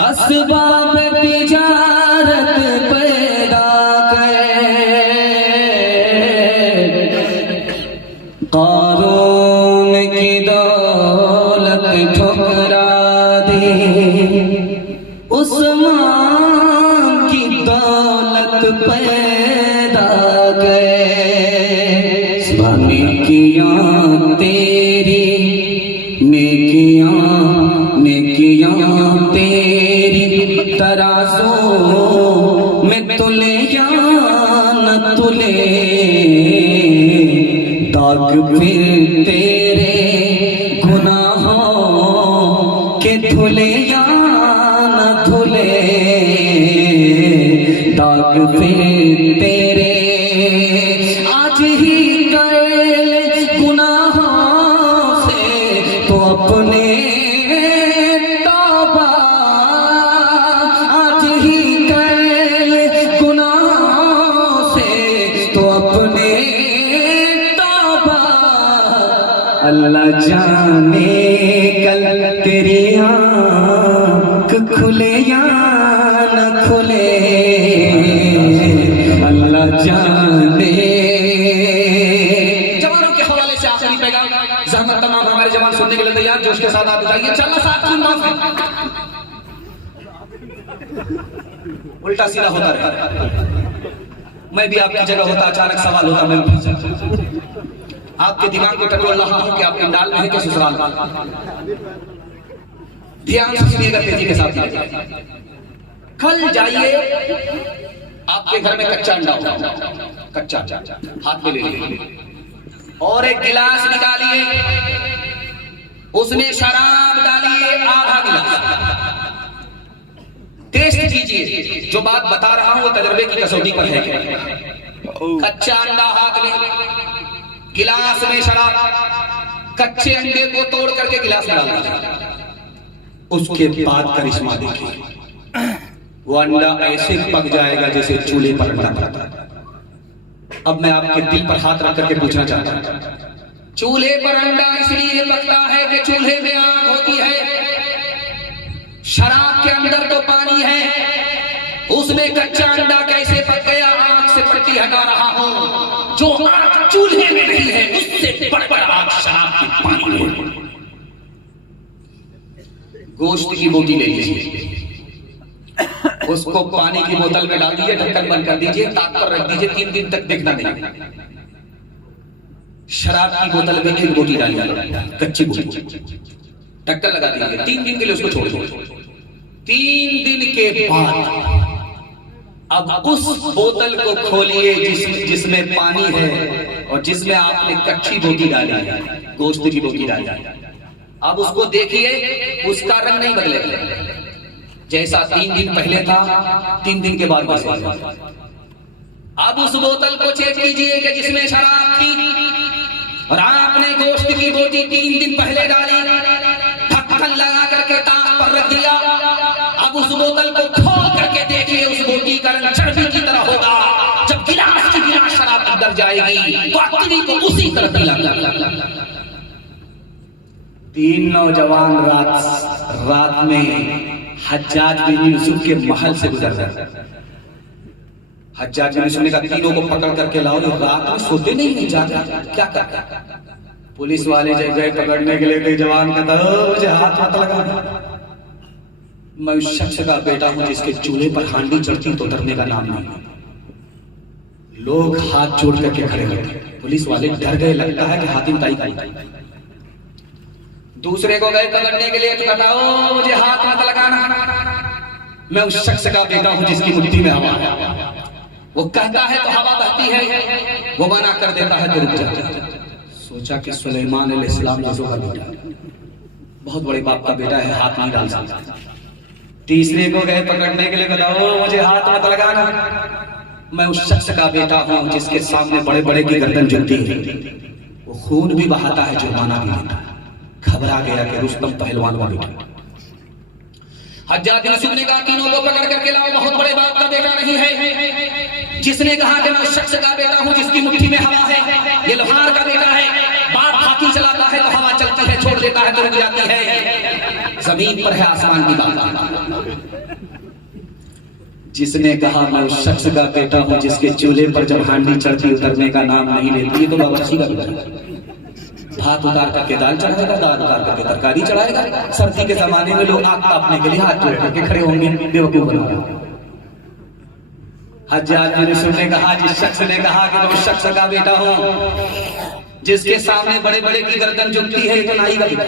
असबाब तिजारत पैदा करे, कारून की दौलत ठुकरा दे, उस्मान की दौलत पैदा करे। नेकियां तेरी, नेकियां तेरी तराजू में तुले या न तुले, दाग फिर तेरे गुनाहों के धुले या न धुले, दाग फिर तेरे आज ही गए गुनाहों से, तो अपने तौबा, आज ही गए गुनाहों से, तो अपने अल्लाह जाने कल तेरी आँख खुले या न खुले, अल्लाह जाने। जवानों के हवाले से आखिरी पैगाम, ज़हमत तमाम हमारे जवान सुनने के लिए तैयार, जोश के साथ आप बताइए, चलना साथ खून माफ है, उल्टा सीधा होता रहे। मैं भी आपकी जगह होता, अचानक सवाल होता, मैं भी आपके दिमाग में टटोल रहा हूं कि आप इंडाल में है कि ससुराल में। ध्यान से सुनिएगा, तेजी के साथ। कल जाइए, आपके घर में कच्चा अंडा होगा, कच्चा हाथ में ले लीजिए और एक गिलास निकालिए, उसमें शराब डालिए, आधा गिलास, टेस्ट कीजिए। जो बात बता रहा हूं वो तजर्बे की कसौटी पर है। कच्चा अंडा हाथ में, गिलास में शराब, कच्चे अंडे को तोड़ करके गिलास में डाल दीजिए, उसके बाद करिश्मा देखिए, वो अंडा ऐसे पक जाएगा जैसे चूल्हे पर अंडा पकता है। अब मैं आपके दिल पर हाथ रख करके पूछना चाहता हूं, चूल्हे पर अंडा इसलिए पकता है कि चूल्हे में आग होती है, शराब के अंदर तो पानी है, उसमें कच्चा अंडा कैसे पक गया? आग से पट्टी हटा रहा हूं। जो आग चूल्हे में नहीं है उससे बढ़कर आग शराब के पानी में। गोश्त की बोटी ले लीजिए, उसको पानी की बोतल में डाल दीजिए, ढक्कन बंद कर दीजिए, ताक पर रख दीजिए, 3 दिन तक देखना नहीं। शराब की बोतल में 1 बोटी डालिए, कच्ची बोटी, ढक्कन लगा दीजिए, 3 दिन के लिए उसको छोड़ दीजिए। 3 दिन के बाद अब उस बोतल को खोलिए जिसमें पानी है और जिसमें आपने कच्ची बोटी डाली है, गोश्त की बोटी डाली है। अब उसको देखिए, उसका रंग नहीं बदलेगा, जैसा 3 दिन पहले था 3 दिन के बाद बदलेगा। अब उस बोतल को चेक कीजिए कि जिसमें शराब थी और आपने गोश्त की बोटी 3 दिन पहले डाली, ढक्कन लगा करके ताक पर रख दिया। अब उस बोतल को खोल करके देखिए, उस बोटी का रंग चर्बी की तरह होगा। जब गिलास की गिलास शराब अंदर जाएगी तो आखिरी को उसी तरह पिला। 3 नौजवान रात में हज्जाज बिन यूसुफ के महल से गुजर रहे। हज्जाज बिन यूसुफ ने कहा, तीनों को पकड़ करके लाओ। रात में सोते नहीं है, जाकर क्या करते? पुलिस वाले जब गए पकड़ने के लिए, जवान कहता मुझे हाथ मत लगा, मैं उस शख्स का बेटा हूं जिसके चूल्हे पर हांडी चढ़ती तो डरने का नाम नहीं। लोग हाथ जोड़ करके खड़े होते, पुलिस वाले डर गए, लगता है कि हाथी ताई खाई। दूसरे को गए पकड़ने के लिए तो कहता मुझे हाथ मत लगाना, मैं उस शख्स का बेटा हूं जिसकी मुट्ठी में हवा है। वो कहता है तो हवा बहती है, वो मना कर देता है तो रुक जाता है। सोचा कि सुलेमान अलैहिस्सलाम जैसों का बेटा, बहुत बड़े बाप का बेटा है, हाथ नहीं डाल सकता। तीसरे को गए पकड़ने के लिए, कहता मुझे हाथ मत लगाना, मैं उस शख्स का बेटा हूं जिसके सामने बड़े बड़े की गर्दन झुकती है, वो खून भी बहाता है, जुर्माना भी देता है। घबरा गया कि रुस्तम पहलवान का बेटा। हज्जाज बिन यूसुफ ने कहा, तीनों को पकड़ करके लाओ, बहुत बड़े बाप का बेटा नहीं है। जिसने कहा कि मैं उस शख्स का बेटा हूं जिसकी मुट्ठी में हवा है, ये लोहार का बेटा है। बाप हाथी चलाता है तो हवा चलती है, छोड़ देता है तो रुक जाती है। जमीन पर है, आसमान की बात। जिसने कहा मैं उस शख्स का बेटा हूं जिसके चूल्हे पर जब हांडी चढ़ती उतरने का नाम नहीं लेती, तो बावर्ची का बेटा। भात उतार करके दाल चढ़ाएगा, दाल उतार करके तरकारी चढ़ाएगा। सर्दी के जमाने में लोग आग तापने के लिए हाथ जोड़ करके खड़े होंगे, बेवकूफ बना। हज्जाज बिन यूसुफ ने कहा, जिस शख्स ने कहा कि मैं उस शख्स का बेटा हूं जिसके सामने बड़े बड़े की गर्दन झुकती है, तो नाई का बेटा।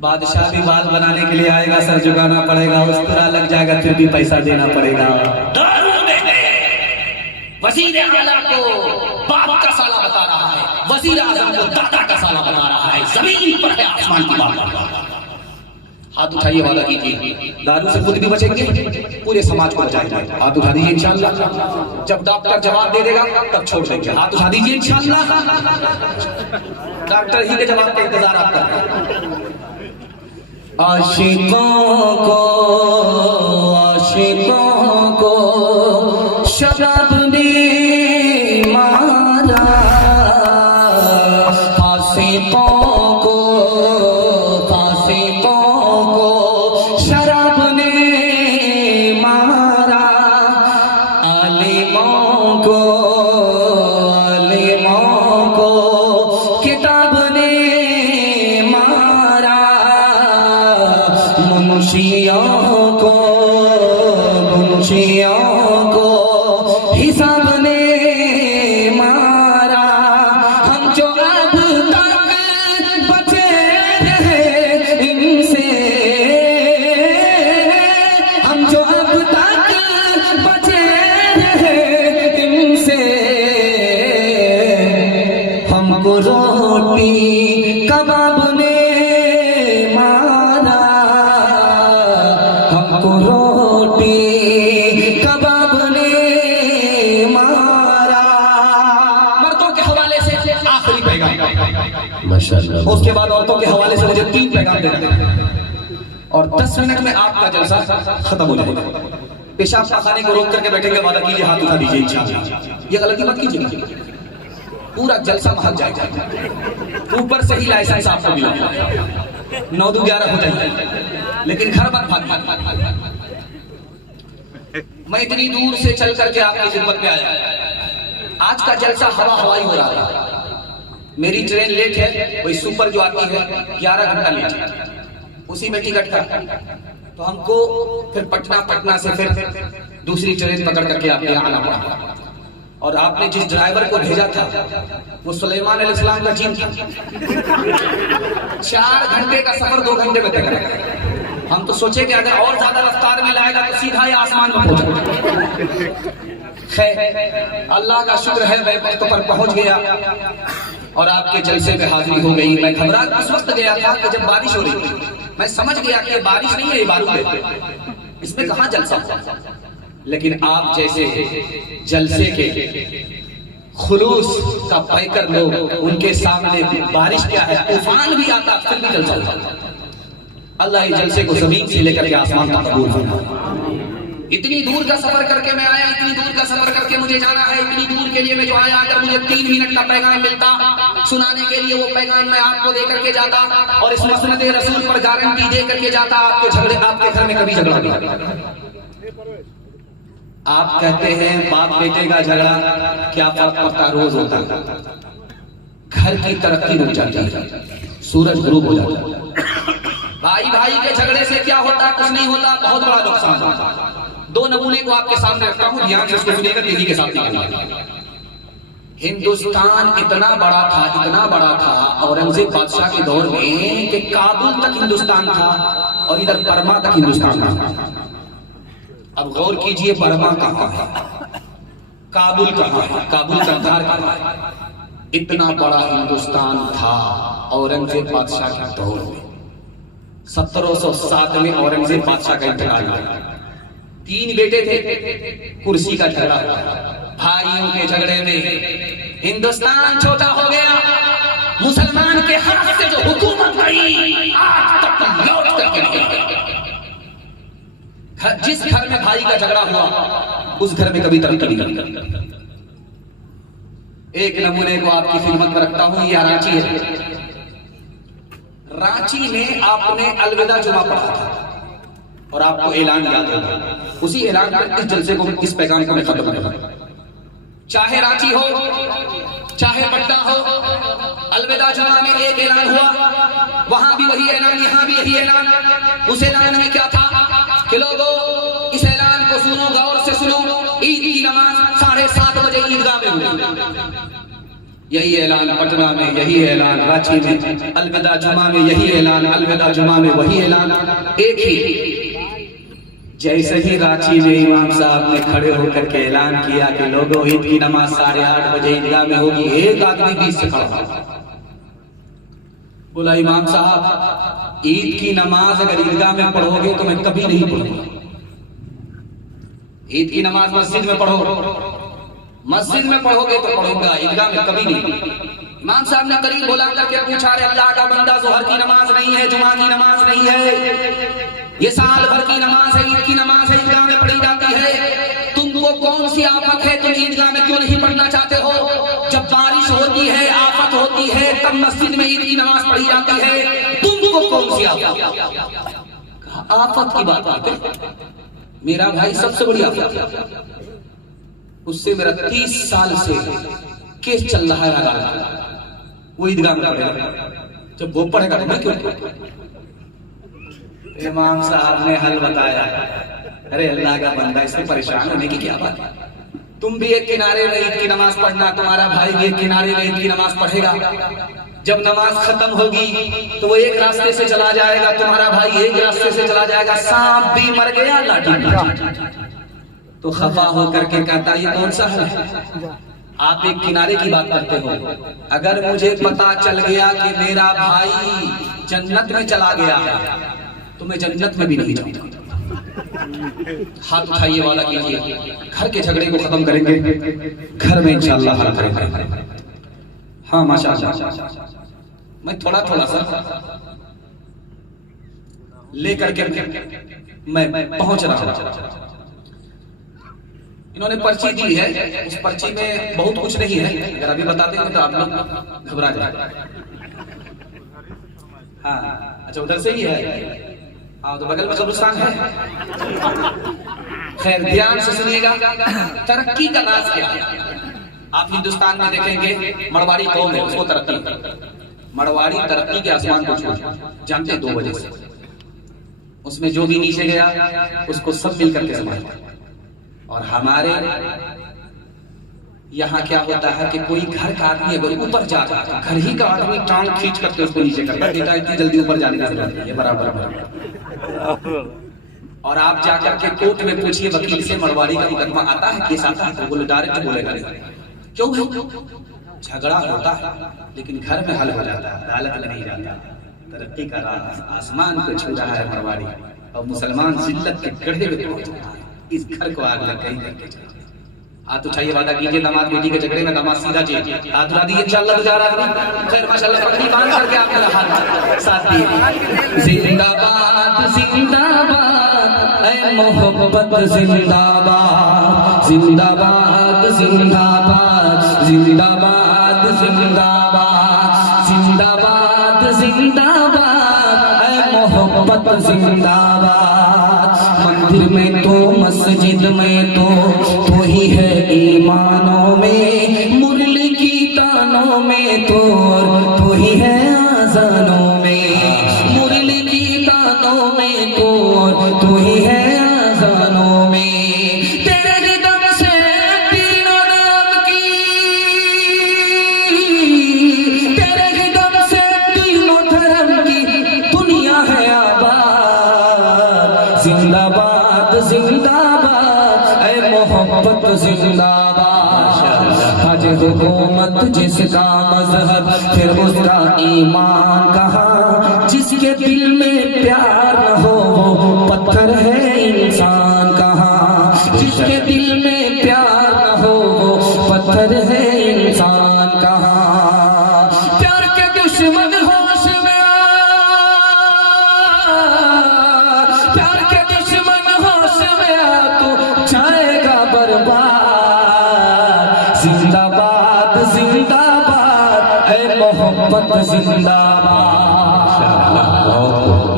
बादशाह भी बाल बनाने के लिए आएगा, सर झुकाना पड़ेगा, उस तरह लग जाएगा, फिर भी पैसा देना पड़ेगा। वजीर आला को बाप का साला बता रहा है, वजीर आजम को दादा का साला बता रहा है। जमीन पर है, आसमान की बात। हाथ उठाइए, वादा कीजिए, दारू से खुद भी बचेंगे, पूरे समाज को बचाएंगे। हाथ उठा दीजिए इंशाअल्लाह। जब डॉक्टर जवाब दे देगा तब छोड़ देंगे। हाथ उठा दीजिए इंशाअल्लाह। डॉक्टर ही के जवाब का इंतजार आप कर रहे हैं। आशिकों को शराब ने मारा, फासिकों को शराब ने मारा, आलिमों को किताब ने मारा, मुंशियों को हिसाब ने मारा। हम जो अब तक बचे रहे इनसे, हम जो अब तक बचे रहे इनसे, हमको रोटी कबाब ने मारा, हमको रोटी कबाब ने मारा। मर्दों के हवाले से आखिरी पैगाम, माशाअल्लाह। उसके बाद औरतों के हवाले से मुझे 3 पैगाम देना है और 10 मिनट में आपका जलसा खत्म हो जाएगा। पेशाब खाने को रोक करके बैठेंगे, वादा कीजिए, हाथ उठा दीजिए इंशाअल्लाह। ये गलती मत कीजिए, पूरा जलसा महक जाएगा। ऊपर से ही लाइसेंस आपको मिला 9-11 हो जाएगा, लेकिन घर मत भाग। मैं इतनी दूर से चल करके आपकी खिदमत में आया, आज का जलसा हवा हवाई हो रहा था। मेरी ट्रेन लेट है, वही सुपर जो आती है 11 घंटा लेट है, उसी में टिकट था, तो हमको फिर पटना से फिर दूसरी ट्रेन पकड़ करके आपके यहाँ आना पड़ा। और आपने जिस ड्राइवर को भेजा था वो सुलेमान अलैहिस्सलाम का जीन था। 4 घंटे का सफर 2 घंटे में तय करेगा। हम तो सोचे कि अगर और ज्यादा रफ्तार में लाएगा तो सीधा ही आसमान में पहुंचेगा। खैर अल्लाह का शुक्र है मैं वक्त पर पहुंच गया और आपके जलसे में हाजिरी हो गई। मैं घबरा उस वक्त गया था कि जब बारिश हो रही थी, मैं समझ गया कि ये बारिश नहीं है, ये बारूद है, इसमें कहां जलसा होगा। लेकिन आप जैसे जलसे के खुलूस का पैकर लोग, उनके सामने बारिश क्या है, तूफान भी आता फिर भी जलसा होता। अल्लाह इस जलसे को जमीन से लेकर के आसमान तक कबूल फरमाए। इतनी दूर का सफर करके मैं आया, इतनी दूर का सफर करके मुझे जाना है, इतनी दूर के लिए मैं जो आया, अगर मुझे 3 मिनट का पैगाम मिलता सुनाने के लिए, वो पैगाम मैं आपको दे करके जाता और इस मसनद रसूल पर गारंटी दे करके जाता, आपके घर में कभी झगड़ा नहीं। आप कहते हैं बाप बेटे का झगड़ा क्या फर्क पड़ता, रोज होता है। घर की तरक्की रुक जाती है, सूरज गुरूब हो जाता है। भाई भाई के झगड़े से क्या होता, कुछ नहीं होता, बहुत बड़ा नुकसान होता है। 2 नमूने को आपके सामने रखता हूं, ध्यान से उसको सुनिएगा, तेजी के साथ निकलना। हिंदुस्तान इतना बड़ा था औरंगजेब बादशाह के दौर में कि काबुल तक हिंदुस्तान था और इधर बर्मा तक हिंदुस्तान था। अब गौर कीजिए, बर्मा कहां है, काबुल कहां है, काबुल कंधार कहां है। इतना बड़ा हिंदुस्तान था औरंगजेब बादशाह के दौर में। 1707 में औरंगजेब बादशाह का इंतकाल हुआ। 3 बेटे थे, कुर्सी का झगड़ा हुआ। भाइयों के झगड़े में हिंदुस्तान छोटा हो गया। मुसलमान के हाथ से जो हुकूमत गई आज तक लौट करके नहीं आई। जिस घर में भाई का झगड़ा हुआ उस घर में कभी तरक्की नहीं। एक नमूने को आपकी खिदमत में रखता हूं, यह रांची है। रांची में आपने अलविदा जुमा पढ़ा था और आपको ऐलान याद होगा। उसी ऐलान पर इस जलसे को, इस पैगाम को मैं खत्म करूंगा। चाहे रांची हो चाहे पटना हो, अलविदा जुमा में एक ऐलान हुआ, वहां भी वही ऐलान, यहां भी यही ऐलान। उस ऐलान में क्या था कि लोगों इस ऐलान को सुनो, गौर से सुनो। ईद की नमाज 7:30 बजे ईदगाह में हुई। यही ऐलान पटना में, यही ऐलान रांची में, अलविदा जुमा में यही ऐलान, अलविदा जुमा में वही ऐलान। एक ही जैसे ही रांची में इमाम साहब ने खड़े होकर के ऐलान किया कि लोगों ईद की नमाज 8:30 बजे ईदगाह में होगी, एक आदमी बीच से खड़ा बोला, इमाम साहब ईद की नमाज अगर ईदगाह में पढ़ोगे तो मैं कभी नहीं पढ़ूंगा। ईद की नमाज मस्जिद में पढ़ो, मस्जिद में पढ़ोगे तो पढ़ूंगा, ईदगाह में कभी नहीं। इमाम साहब ने करीब बुला करके पूछा, अरे अल्लाह का बंदा, ज़ोहर की नमाज नहीं है, जुमा की नमाज नहीं है, ये साल भर की नमाज है, ईद की नमाज है, ईदगाह में पढ़ी जाती है। तुमको कौन सी आफत है, तुम ईदगाह में क्यों नहीं पढ़ना चाहते हो? जब बारिश होती है, आफत होती है, तब मस्जिद में ईद की नमाज पढ़ी जाती है, तुमको कौन सी आफत? आफत की बात आते, मेरा भाई सबसे बड़ी आफत, उससे मेरा 30 साल से केस चल रहा है अदालत, वो ईदगाह में पढ़ेगा, जब वो पढ़ेगा तो मैं क्यों? इमाम साहब ने हल बताया। अरे अल्लाह का बंदा, इससे परेशान होने की क्या बात है? तुम भी एक किनारे में ईद की नमाज पढ़ना, तुम्हारा भाई भी एक किनारे में ईद की नमाज पढ़ेगा। जब नमाज खत्म होगी तो वो एक रास्ते से चला जाएगा, तुम्हारा भाई एक रास्ते से चला जाएगा। सांप भी मर गया, लाठी तो खफा होकर के कहता, ये कौन सा है? आप एक किनारे की बात करते हो। अगर मुझे पता चल गया कि मेरा भाई जन्नत में चला गया है तो मैं जन्नत में भी नहीं जाऊंगा। हाथ उठाइए, वादा कीजिए, घर के झगड़े को खत्म करेंगे, घर में इंशाअल्लाह हल करेंगे। हाँ माशाअल्लाह, मैं थोड़ा थोड़ा सा लेकर के मैं पहुंच रहा हूं। इन्होंने पर्ची दी है, उस पर्ची में बहुत कुछ नहीं है, अगर अभी बता देंगे तो आप लोग घबरा जाएंगे। हाँ अच्छा, उधर से ही है। हाँ तो बगल में कब्रिस्तान है। खैर ध्यान से सुनिएगा, तरक्की का राज क्या है। आप हिंदुस्तान में देखेंगे मड़वाड़ी कौम है, उसको तरक्की, मड़वाड़ी तरक्की के आसमान को छू जानते हैं 2 वजह से। उसमें जो भी नीचे गया उसको सब मिलकर के संभालते। और हमारे यहाँ क्या होता है कि कोई घर का आदमी अगर ऊपर जा रहा है, घर ही का आदमी टांग खींच करके उसको नीचे करता है, बेटा इतनी जल्दी ऊपर जाने की जरूरत नहीं है, बराबर। और आप जाकर के कोर्ट में पूछिए वकील से, मड़वाड़ी का मुकदमा आता है, केस आता है, तो बोले डायरेक्ट बोलेगा क्यों है, झगड़ा होता है लेकिन घर में हल हो जाता है, अदालत में नहीं जाता। तरक्की का राज आसमान को छू रहा है मड़वाड़ी, और मुसलमान जिल्लत के गड्ढे में पहुंच रहा है। इस घर को आग लग गई। हाथ उठाइए, वादा कीजिए दामाद बेटी के झगड़े में दामाद सीधा जेल। हाथ उठा दिए, इंशाअल्लाह गुजार आदमी। खैर माशाअल्लाह पगड़ी बांध करके आप मेरा हाथ साथ दिए। जिंदाबाद जिंदाबाद ऐ मोहब्बत जिंदाबाद, जिंदाबाद जिंदाबाद जिंदाबाद जिंदाबाद जिंदाबाद जिंदाबाद ऐ मोहब्बत जिंदाबाद। मंदिर में तो मस्जिद में तो ही है ईमानों में, मुरली की तानों में तो ही है आज़ानों में, मुरली की तानों में तो ही है आज़ानों में। तेरे दम से तीनों नाम की, तेरे दम से तीनों धर्म की दुनिया है आबाद। जिंदाबाद जिंदाबाद ऐ मोहब्बत जिंदाबाद। हज हुकूमत जिसका मजहब फिर उसका ईमान कहाँ, जिसके दिल में प्यार न हो वो पत्थर है इंसान कहाँ, जिसके दिल में प्यार न हो वो पत्थर है इंसान कहाँ। प्यार के दुश्मन होश में प्यार के दुश्मन होश में तो जाएगा बर्बाद। जिंदाबाद जिंदाबाद ऐ मोहब्बत जिंदाबाद।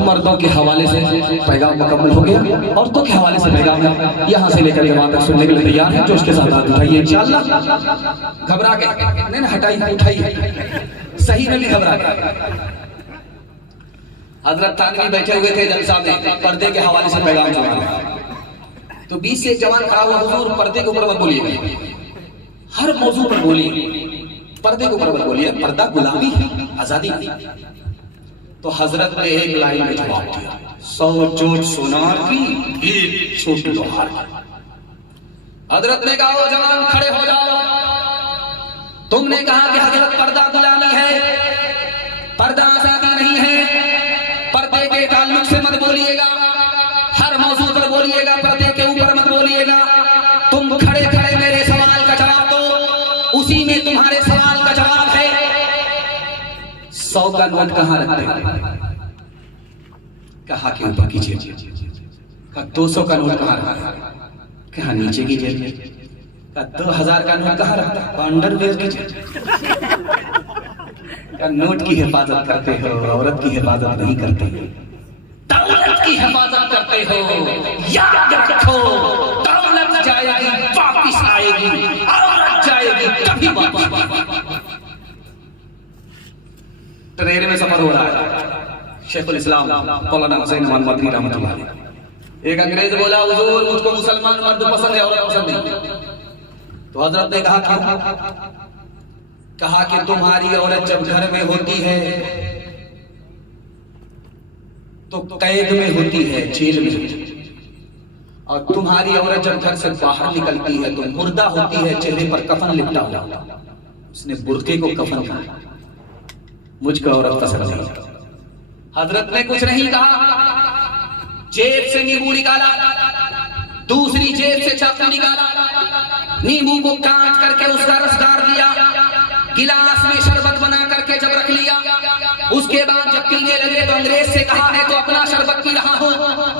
मर्दों के हवाले से पैगाम मुकम्मल हो गया, औरतों के हवाले से पैगाम है, यहाँ से लेकर के वहां तक सुनने के लिए तैयार है। जो उसके साथ हाथ उठाइए इंशाअल्लाह। घबरा के नहीं ना, हटाइए उठाइए, सही में भी घबरा के। हजरत थानवी बैठे हुए थे जलसा में, पर्दे के हवाले से पैगाम सुना। तो 20 से एक जवान खड़ा हुआ, हुजूर पर्दे के ऊपर मत बोलिए, हर मौजू पर बोलिए, पर्दे के ऊपर मत बोलिए, पर्दा गुलामी है, आजादी है। तो हजरत ने एक लाइन में जवाब दिया, 100 चोट सोनार की, 1 चोट लोहार की। हजरत ने कहा, जवान खड़े हो जाओ, तुमने कहा कि हजरत पर्दा गुलामी है, पर्दा आजादी नहीं है, पर्दे के ताल्लुक से मत बोलिएगा, हर मौजू पर बोलिएगा, पर्दे के ऊपर मत बोलिएगा। तुम खड़े खड़े मेरे सवाल का जवाब दो, उसी में तुम्हारे सवाल का जवाब है। 100 का नोट कहाँ रखते हैं? कहा के ऊपर की जेब। कहा 200 का नोट कहाँ रखते हैं? कहा नीचे की जेब। कहा 2000 का नोट कहाँ रखता है? अंडरवेयर की जेब। नोट की हिफाजत करते हो, औरत की हिफाजत नहीं करते, दौलत की हिफाजत करते हो। याद रखो, दौलत जाएगी वापिस आएगी, औरत जाएगी कभी वापस। ट्रेन में सफर हो रहा है, शेखुल इस्लाम मौलाना हुसैन मदनी रहमतुल्लाह अलैह। एक अंग्रेज बोला, हुजूर मुझको मुसलमान मर्द पसंद है, औरत पसंद नहीं। तो हजरत ने कहा कि तुम्हारी औरत जब घर में होती है तो कैद में होती है, जेल में, और तुम्हारी औरत जब घर से बाहर निकलती है तो मुर्दा होती है, चेहरे पर कफन लिपटा हुआ। उसने बुर्के को कफन कहा, मुझको औरत पसंद नहीं। हजरत ने कुछ नहीं कहा, जेब से नींबू निकाला, दूसरी जेब से चाकू निकाला, नींबू को काट करके उसका रस गार दिया, गिलास में शरबत बना करके जब रख लिया, उसके बाद जब पीने लगे तो अंग्रेज से कहा, मैं तो अपना शरबत पी रहा हूँ,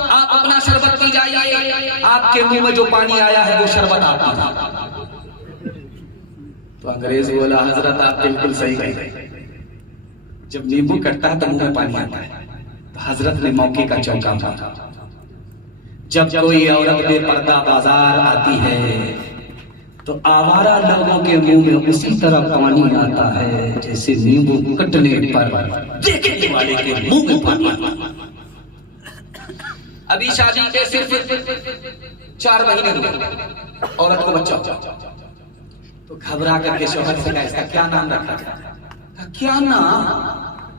आप अपना शरबत पी जाइए। आप आपके मुंह में जो पानी आया है वो शरबत आपका था। तो अंग्रेज बोला हजरत आप बिल्कुल सही कहे, जब नींबू कटता है तो मुंह में पानी आता है। तो हजरत ने मौके का चौका मारा। जब कोई औरत बेपर्दा बाजार आती है तो आवारा लोगों के मुंह में उसी तरह पानी आता है जैसे नींबू कटने पर देखने वाले के मुंह में पानी आता है। अभी शादी के सिर्फ 4 महीने हुए, औरत को बच्चा तो घबरा करके शौहर से कहा इसका क्या नाम रखा? क्या नाम?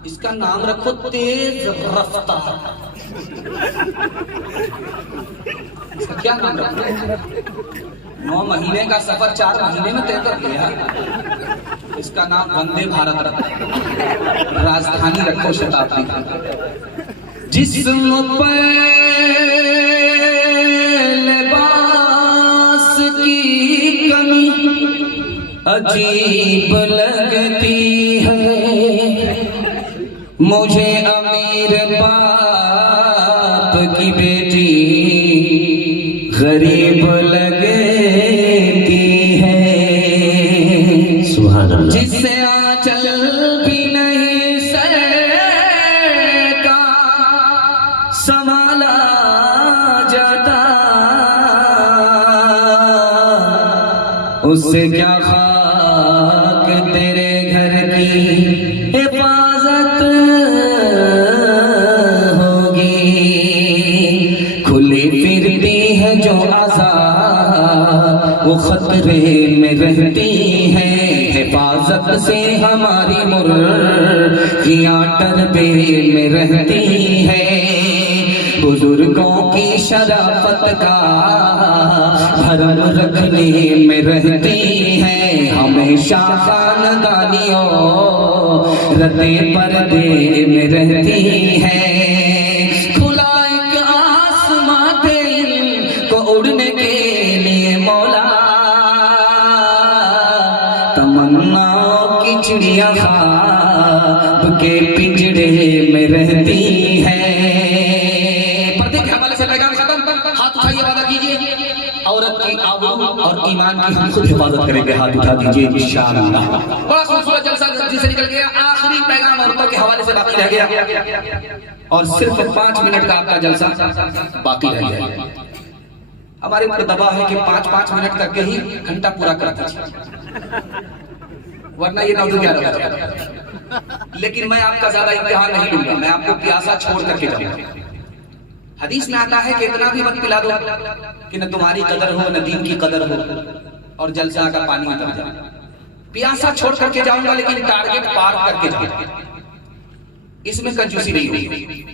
इसका नाम रखो तेज रफ्तार। इसका क्या नाम रखो? 9 महीने का सफर 4 महीने में तय कर लिया। इसका नाम वंदे भारत रखो, राजधानी रखो शताब्दी। जिस्म पे लिबास की कमी अजीब लगती है, मुझे अमीर बाप की बेटी गरीब लगती है। सुभान अल्लाह। जिससे आंचल भी नहीं सका संभाला जाता, उससे क्या खाक तेरे घर की हिफाजत होगी। खुली फिरती है जो आज़ाद वो खतरे में रहती है, हिफाजत से हमारी मुर्गियां डरबे में रहती है। बुजुर्गों की शराफत का भरम रखने में रहती है, हमेशा खानदानियों रते पर्दे में रहती है। खुला एक आसमां पे को उड़ने के लिए मौला, तमन्नाओं की चिड़िया ख्वाब के पिंजड़े में रहती है। हाथ उठाइए, वादा कीजिए औरत की आबरू और ईमान की हम खुद हिफाजत करेंगे। हाथ उठा दीजिए इंशाअल्लाह। बड़ा खूबसूरत जलसा जिसे निकल गया। आखिरी पैगाम औरतों के हवाले से बाकी रह गया और सिर्फ 5 मिनट का आपका जलसा बाकी रह गया। हमारे ऊपर दबाव है कि 5-5 मिनट करके ही घंटा पूरा कर दीजिए, वरना ये 9-11 हो जाएगा। लेकिन मैं आपका ज्यादा इम्तिहान नहीं लूंगा, मैं आपको प्यासा छोड़ करके जाऊंगा। हदीस में आता है कि इतना भी मत पिला दो कि न तुम्हारी कदर हो न दीन की कदर हो और जलसा का पानी उतर जाए। प्यासा छोड़ करके जाऊंगा लेकिन टारगेट पार करके जाऊंगा, इसमें कंजूसी नहीं होगी।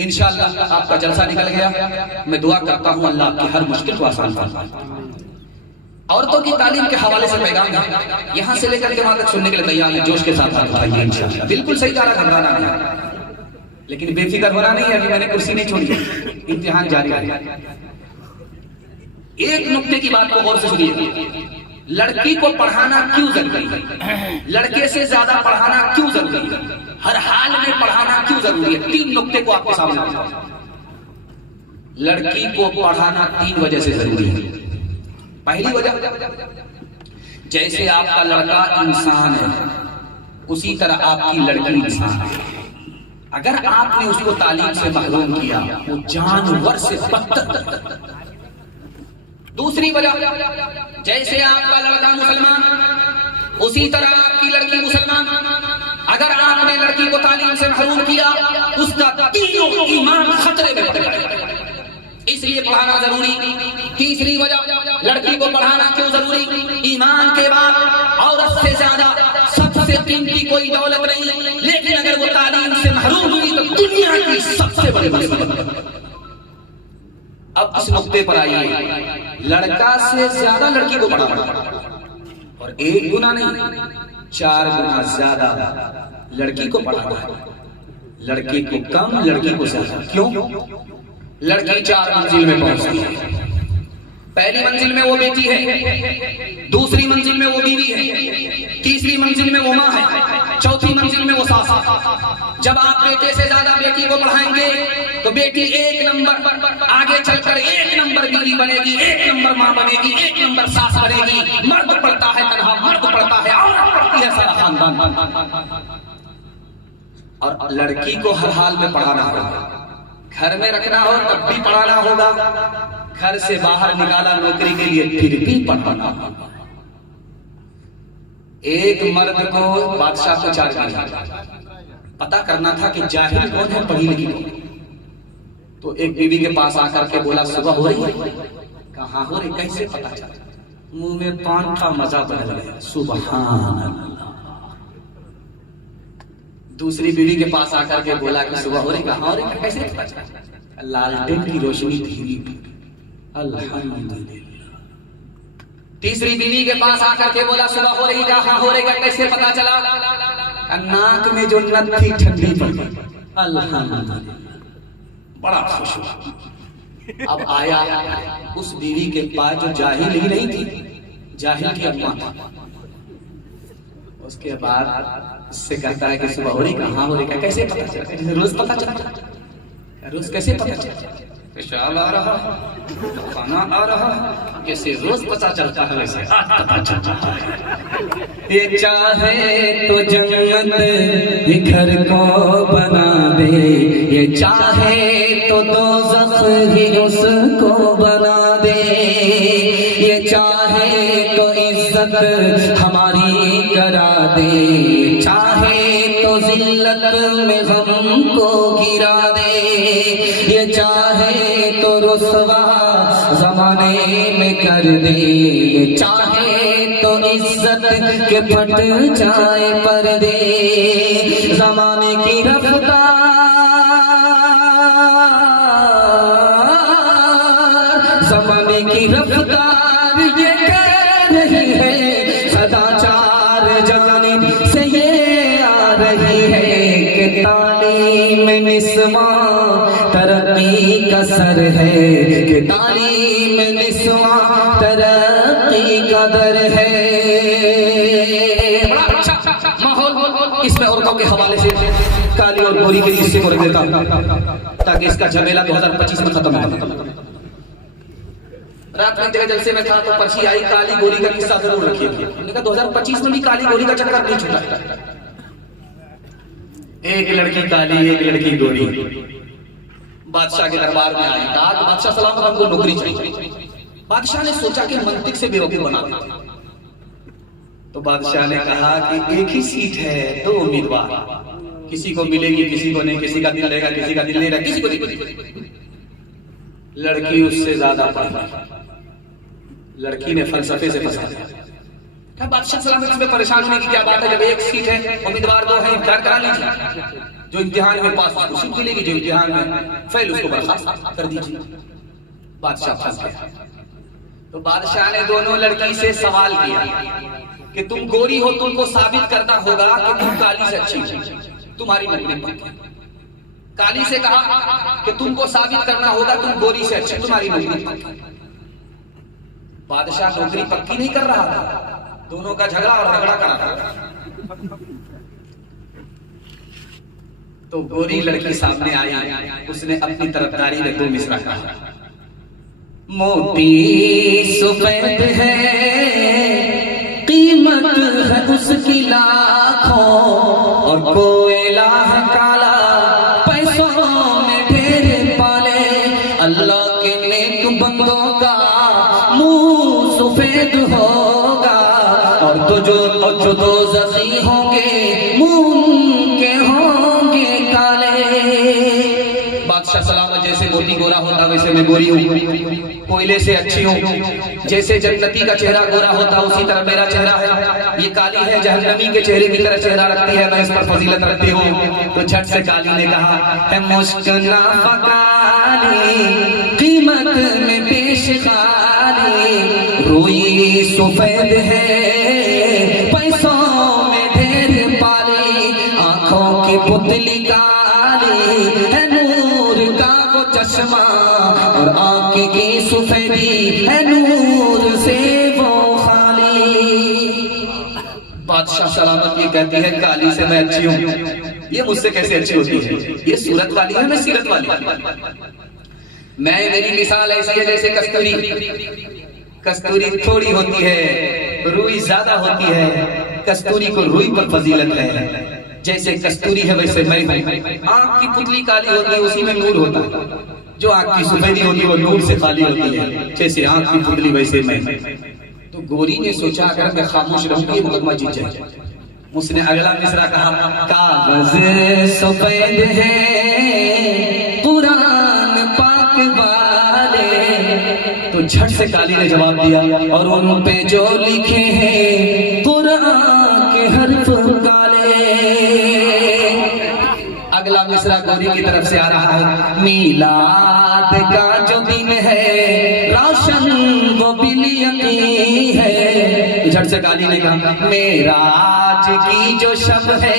इंशाअल्लाह आपका जलसा निकल गया। मैं दुआ करता हूं अल्लाह आपकी हर मुश्किल को आसान फरमाए। औरतों की तालीम के हवाले से पैगाम है, यहां से लेकर के वहां तक सुनने के लिए तैयार है। जोश के साथ हाथ उठाइए इंशाअल्लाह। बिल्कुल सही कहा, घबराना नहीं, लेकिन बेफिक्र होना नहीं है। अभी मैंने कुर्सी नहीं छोड़ी, इम्तिहान जारी है। एक नुक्ते की बात को गौर से सुनिए। लड़की को पढ़ाना क्यों जरूरी है? लड़के से ज्यादा पढ़ाना क्यों जरूरी है? हर हाल में पढ़ाना क्यों जरूरी है? 3 नुक्ते को आपके सामने रखता हूं। लड़की को पढ़ाना 3 वजह से जरूरी है। पहली वजह, जैसे आपका लड़का इंसान है उसी तरह आपकी लड़की इंसान है। अगर आपने उसको तालीम से महरूम किया वो जानवर से बदतर। दूसरी वजह, जैसे आपका लड़का मुसलमान उसी तरह आपकी लड़की मुसलमान। अगर आपने लड़की को तालीम से महरूम किया उसका तीनों ईमान खतरे में पड़ जाएगा, इसलिए पढ़ाना जरूरी। तीसरी वजह, लड़की को पढ़ाना क्यों जरूरी? ईमान के बाद औरत से ज्यादा सबसे कीमती कोई दौलत नहीं, लेकिन अगर वो तालीम से महरूम हुई तो दुनिया की सबसे बड़ी मुसीबत। अब इस नुक्ते पर आइए, लड़का से ज्यादा लड़की को पढ़ाना, और 1 गुना नहीं 4 गुना ज्यादा लड़की को पढ़ाना है। लड़की को कम, लड़की को ज्यादा। क्यों? लड़की 4 मंजिल में पहुंचती है। पहली मंजिल में वो बेटी है, दूसरी मंजिल में वो बीवी है, तीसरी मंजिल में वो माँ है, चौथी मंजिल में वो सास है, जब आप बेटे से ज्यादा बेटी को पढ़ाएंगे तो बेटी 1 नंबर आगे चलकर 1 नंबर बीवी बनेगी, 1 नंबर माँ बनेगी, 1 नंबर सास बनेगी। मर्द पढ़ता है तनहा, मर्द पढ़ता है, औरत पढ़ती है सारा खानदान। और लड़की को हर हाल में पढ़ाना होगा, घर में रखना हो तब भी पढ़ाना होगा, घर से बाहर निकाला नौकरी के लिए फिर भी पढ़ाना होगा। एक मर्द को बादशाह को 4 पता करना था कि जाहिल कौन है, पढ़ी लिखी कौन। तो एक बीवी के पास आकर के बोला सुबह हो रही है, कहाँ हो रही, कैसे पता चला, मुंह में पान का मजा बदल गया, सुभान अल्लाह। दूसरी बीवी के पास आकर के बोला कि सुबह हो रही, कहाँ हो रही, कैसे पता चला, लालटेन की रोशनी धीमी, अल्हम्दुलिल्लाह। तीसरी बीवी के पास आकर के बोला सुबह हो रही, कहाँ हो रही, कैसे पता चला, नाक में जो नथ थी ठंडी पड़ गई, अल्हम्दुलिल्लाह, बड़ा खुश हुआ। अब आया उस बीवी के पास जो जाहिल ही नहीं थी, जाहिल की अम्मा थी। उसके बाद उससे कहता है कि सुबह हो रही, कहाँ हो रही, कैसे पता चला, रोज पता चलता, रोज कैसे पता चलता, पेशाब आ रहा, खाना आ रहा, कैसे रोज पता चलता है, वैसे पता चलता है। ये चाहे तो जन्नत घर को बना दे, ये चाहे तो दोज़ख ही उसको बना दे, ये चाहे तो इज्जत हमारी करा दे, चाहे तो जिल्लत में हमको गिरा दे, ये चाहे तो रुसवा जमाने में कर दे, ये चाहे तो इज्जत के फट जाए पर्दे, जमाने की रफ्तार, जमाने की रफ्तार ये कह रही है, सदाचार जानिब से ये आ रही है कि तालीम निस्वा तरक्की का सर है, कि तालीम निस्वा तरक्की का दर है। बड़ा अच्छा माहौल इसमें औरतों के हवाले से काली और गोरी के किस्से को रख देता हूं ताकि इसका झमेला 2025 में खत्म हो। रात में जलसे में था तो पर्ची आई, काली गोरी का किस्सा जरूर रखिए। हमने कहा 2025 में भी काली गोरी का चक्कर नहीं छूटा। एक लड़की काली, एक लड़की गोरी बादशाह के दरबार में आई। बादशाह सलाम हमको नौकरी चाहिए। बादशाह ने सोचा कि मंतिक से बेवकूफ बना दें। तो बादशाह ने कहा कि एक ही सीट है, 2 उम्मीदवार, किसी को मिलेगी किसी को नहीं, किसी का दिल रहेगा किसी का दिल नहीं रहेगा, किसी को नहीं। लड़की उससे ज्यादा पढ़ी, लड़की ने फलसफे से फंसा दिया। बादशाह सलाम इसमें परेशान होने की क्या बात है, जब एक सीट है, उम्मीदवार 2 है, इंतजार करा लीजिए, जो इम्तिहान में पास उसी को मिलेगी, जो इम्तिहान में फेल उसको बर्खास्त कर दीजिए। बादशाह फंस गया। तो बादशाह ने दोनों लड़की से सवाल किया कि तुम गोरी हो, तुमको साबित करना होगा कि तुम काली से अच्छी हो, तुम्हारी नौकरी पक्की। काली से कहा कि तुमको साबित करना होगा तुम गोरी से अच्छी, तुम्हारी नौकरी पक्की। बादशाह नौकरी पक्की नहीं कर रहा था, दोनों का झगड़ा और रगड़ा करा था। तो गोरी लड़की सामने आई, उसने अपनी तरफदारी में 2 मिसरा कहा। मोती सफेद है, कीमत है उसकी लाखों, और कोयला है काला, पैसों में ढेर पाले। अल्लाह के नेक बंदों का मुंह सफेद होगा, और तो जो दोज़खी होंगे मुंह के होंगे काले। बादशाह सलामत जैसे मोती गोरा होता वैसे मैं गोरी हूँ, कोयले से अच्छी हूँ। जैसे जन्नती का चेहरा गोरा होता उसी तरह मेरा चेहरा है। ये काली है, जहन्नमी के चेहरे की तरह चेहरा रखती है, मैं इस पर फजीलत रखती हूँ। तो झट से काली ने कहा है मुश्किला फकाली, कीमत में पेश खाली, रोई सफेद है, पैसों में ढेर पाली, आंखों की पुतली काली है, नूर का वो चश्मा, और आंखें की सफेदी है, नूर से वो खाली। बादशाह सलामत ये कहती है काली से मैं अच्छी हूँ, ये मुझसे कैसे अच्छी होती है, ये सूरत वाली है, मैं सीरत वाली। मेरी मिसाल ऐसी है जैसे कस्तूरी। कस्तूरी थोड़ी होती है, रुई ज्यादा होती है। कस्तूरी को रुई पर फजीलत है। जैसे कस्तूरी है वैसे मैं हूं। आंख की पुतली काली होती है, उसी में नूर होता है। जो आंख की सफेदी होती है वो नूर से खाली होती है। जैसे आंख की पुतली वैसे मैं। तो गोरी ने सोचा अगर मैं खामोश रहूंगी ये मुकदमा जीत जाएगा। उसने अगला मिसरा कहा, कागज सफेद है कुरान पाक वाले। तो झट से काली ने जवाब दिया, और उन पे जो लिखे हैं कुरान के हर्फ काले। अगला मिसरा गोरी की तरफ से आ रहा है, मीलाद का जो दिन है रोशन वो बिलियकी है। झट से काली ने कहा, मेराज की जो शब है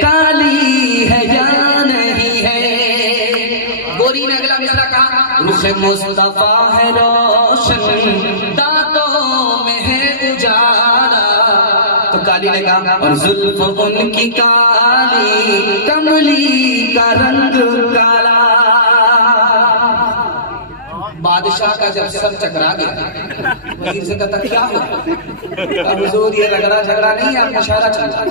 काली है या नहीं है। गोरी ने अगला मिसरा कहा, रुख मुस्तफा है रोशन दांतों में है उजाला। तो काली ने कहा, और जुल्फ उनकी काली कमली का रंग काला। बादशाह का जब सर चकरा गया, वजीर से कहता क्या हो? हुजूर ये रगड़ा झगड़ा नहीं है, मुशायरा चल रहा है।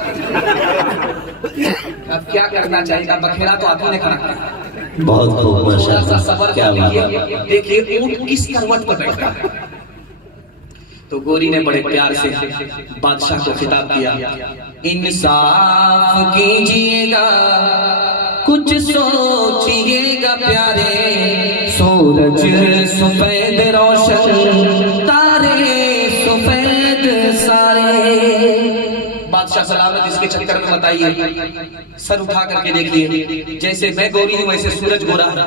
अब क्या करना चाहिए? बखेड़ा तो आप ही ने खड़ा किया। बहुत खूब माशाअल्लाह, सबर क्या बात है। देखिए ऊंट किस करवट पर बैठा। तो गोरी ने बड़े प्यार से बादशाह को खिताब किया, इंसाफ कीजिएगा कुछ सोचिएगा प्यारे। सूरज सफेद रोशन तारे सफेद सारे। बादशाह सलामत इसके चक्कर में बताइए, सर उठा करके देखिए, जैसे मैं गोरी हूँ वैसे सूरज गोरा है,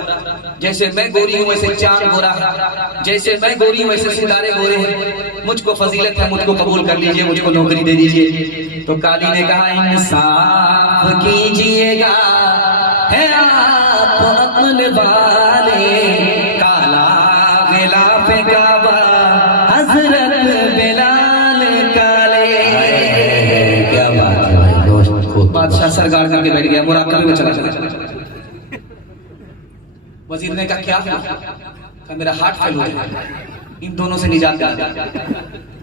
जैसे मैं गोरी हूँ वैसे चांद गोरा है, जैसे मैं गोरी हूँ वैसे सितारे गोरे हैं। मुझको फजीलत है, मुझको कबूल कर लीजिए, मुझको नौकरी दे दीजिए। तो काली ने कहा, इंसाफ कीजिएगा है आप अपने वाले। काला गिलाफ काबा हजरत बिलाल काले। क्या बात है भाई, दोस्त खूब। बादशाह सरकार करके बैठ गया, मुराकबे में चला गया। वजीर ने कहा क्या हुआ? कहा मेरा हार्ट फेल हो गया, इन दोनों से निजात दिला।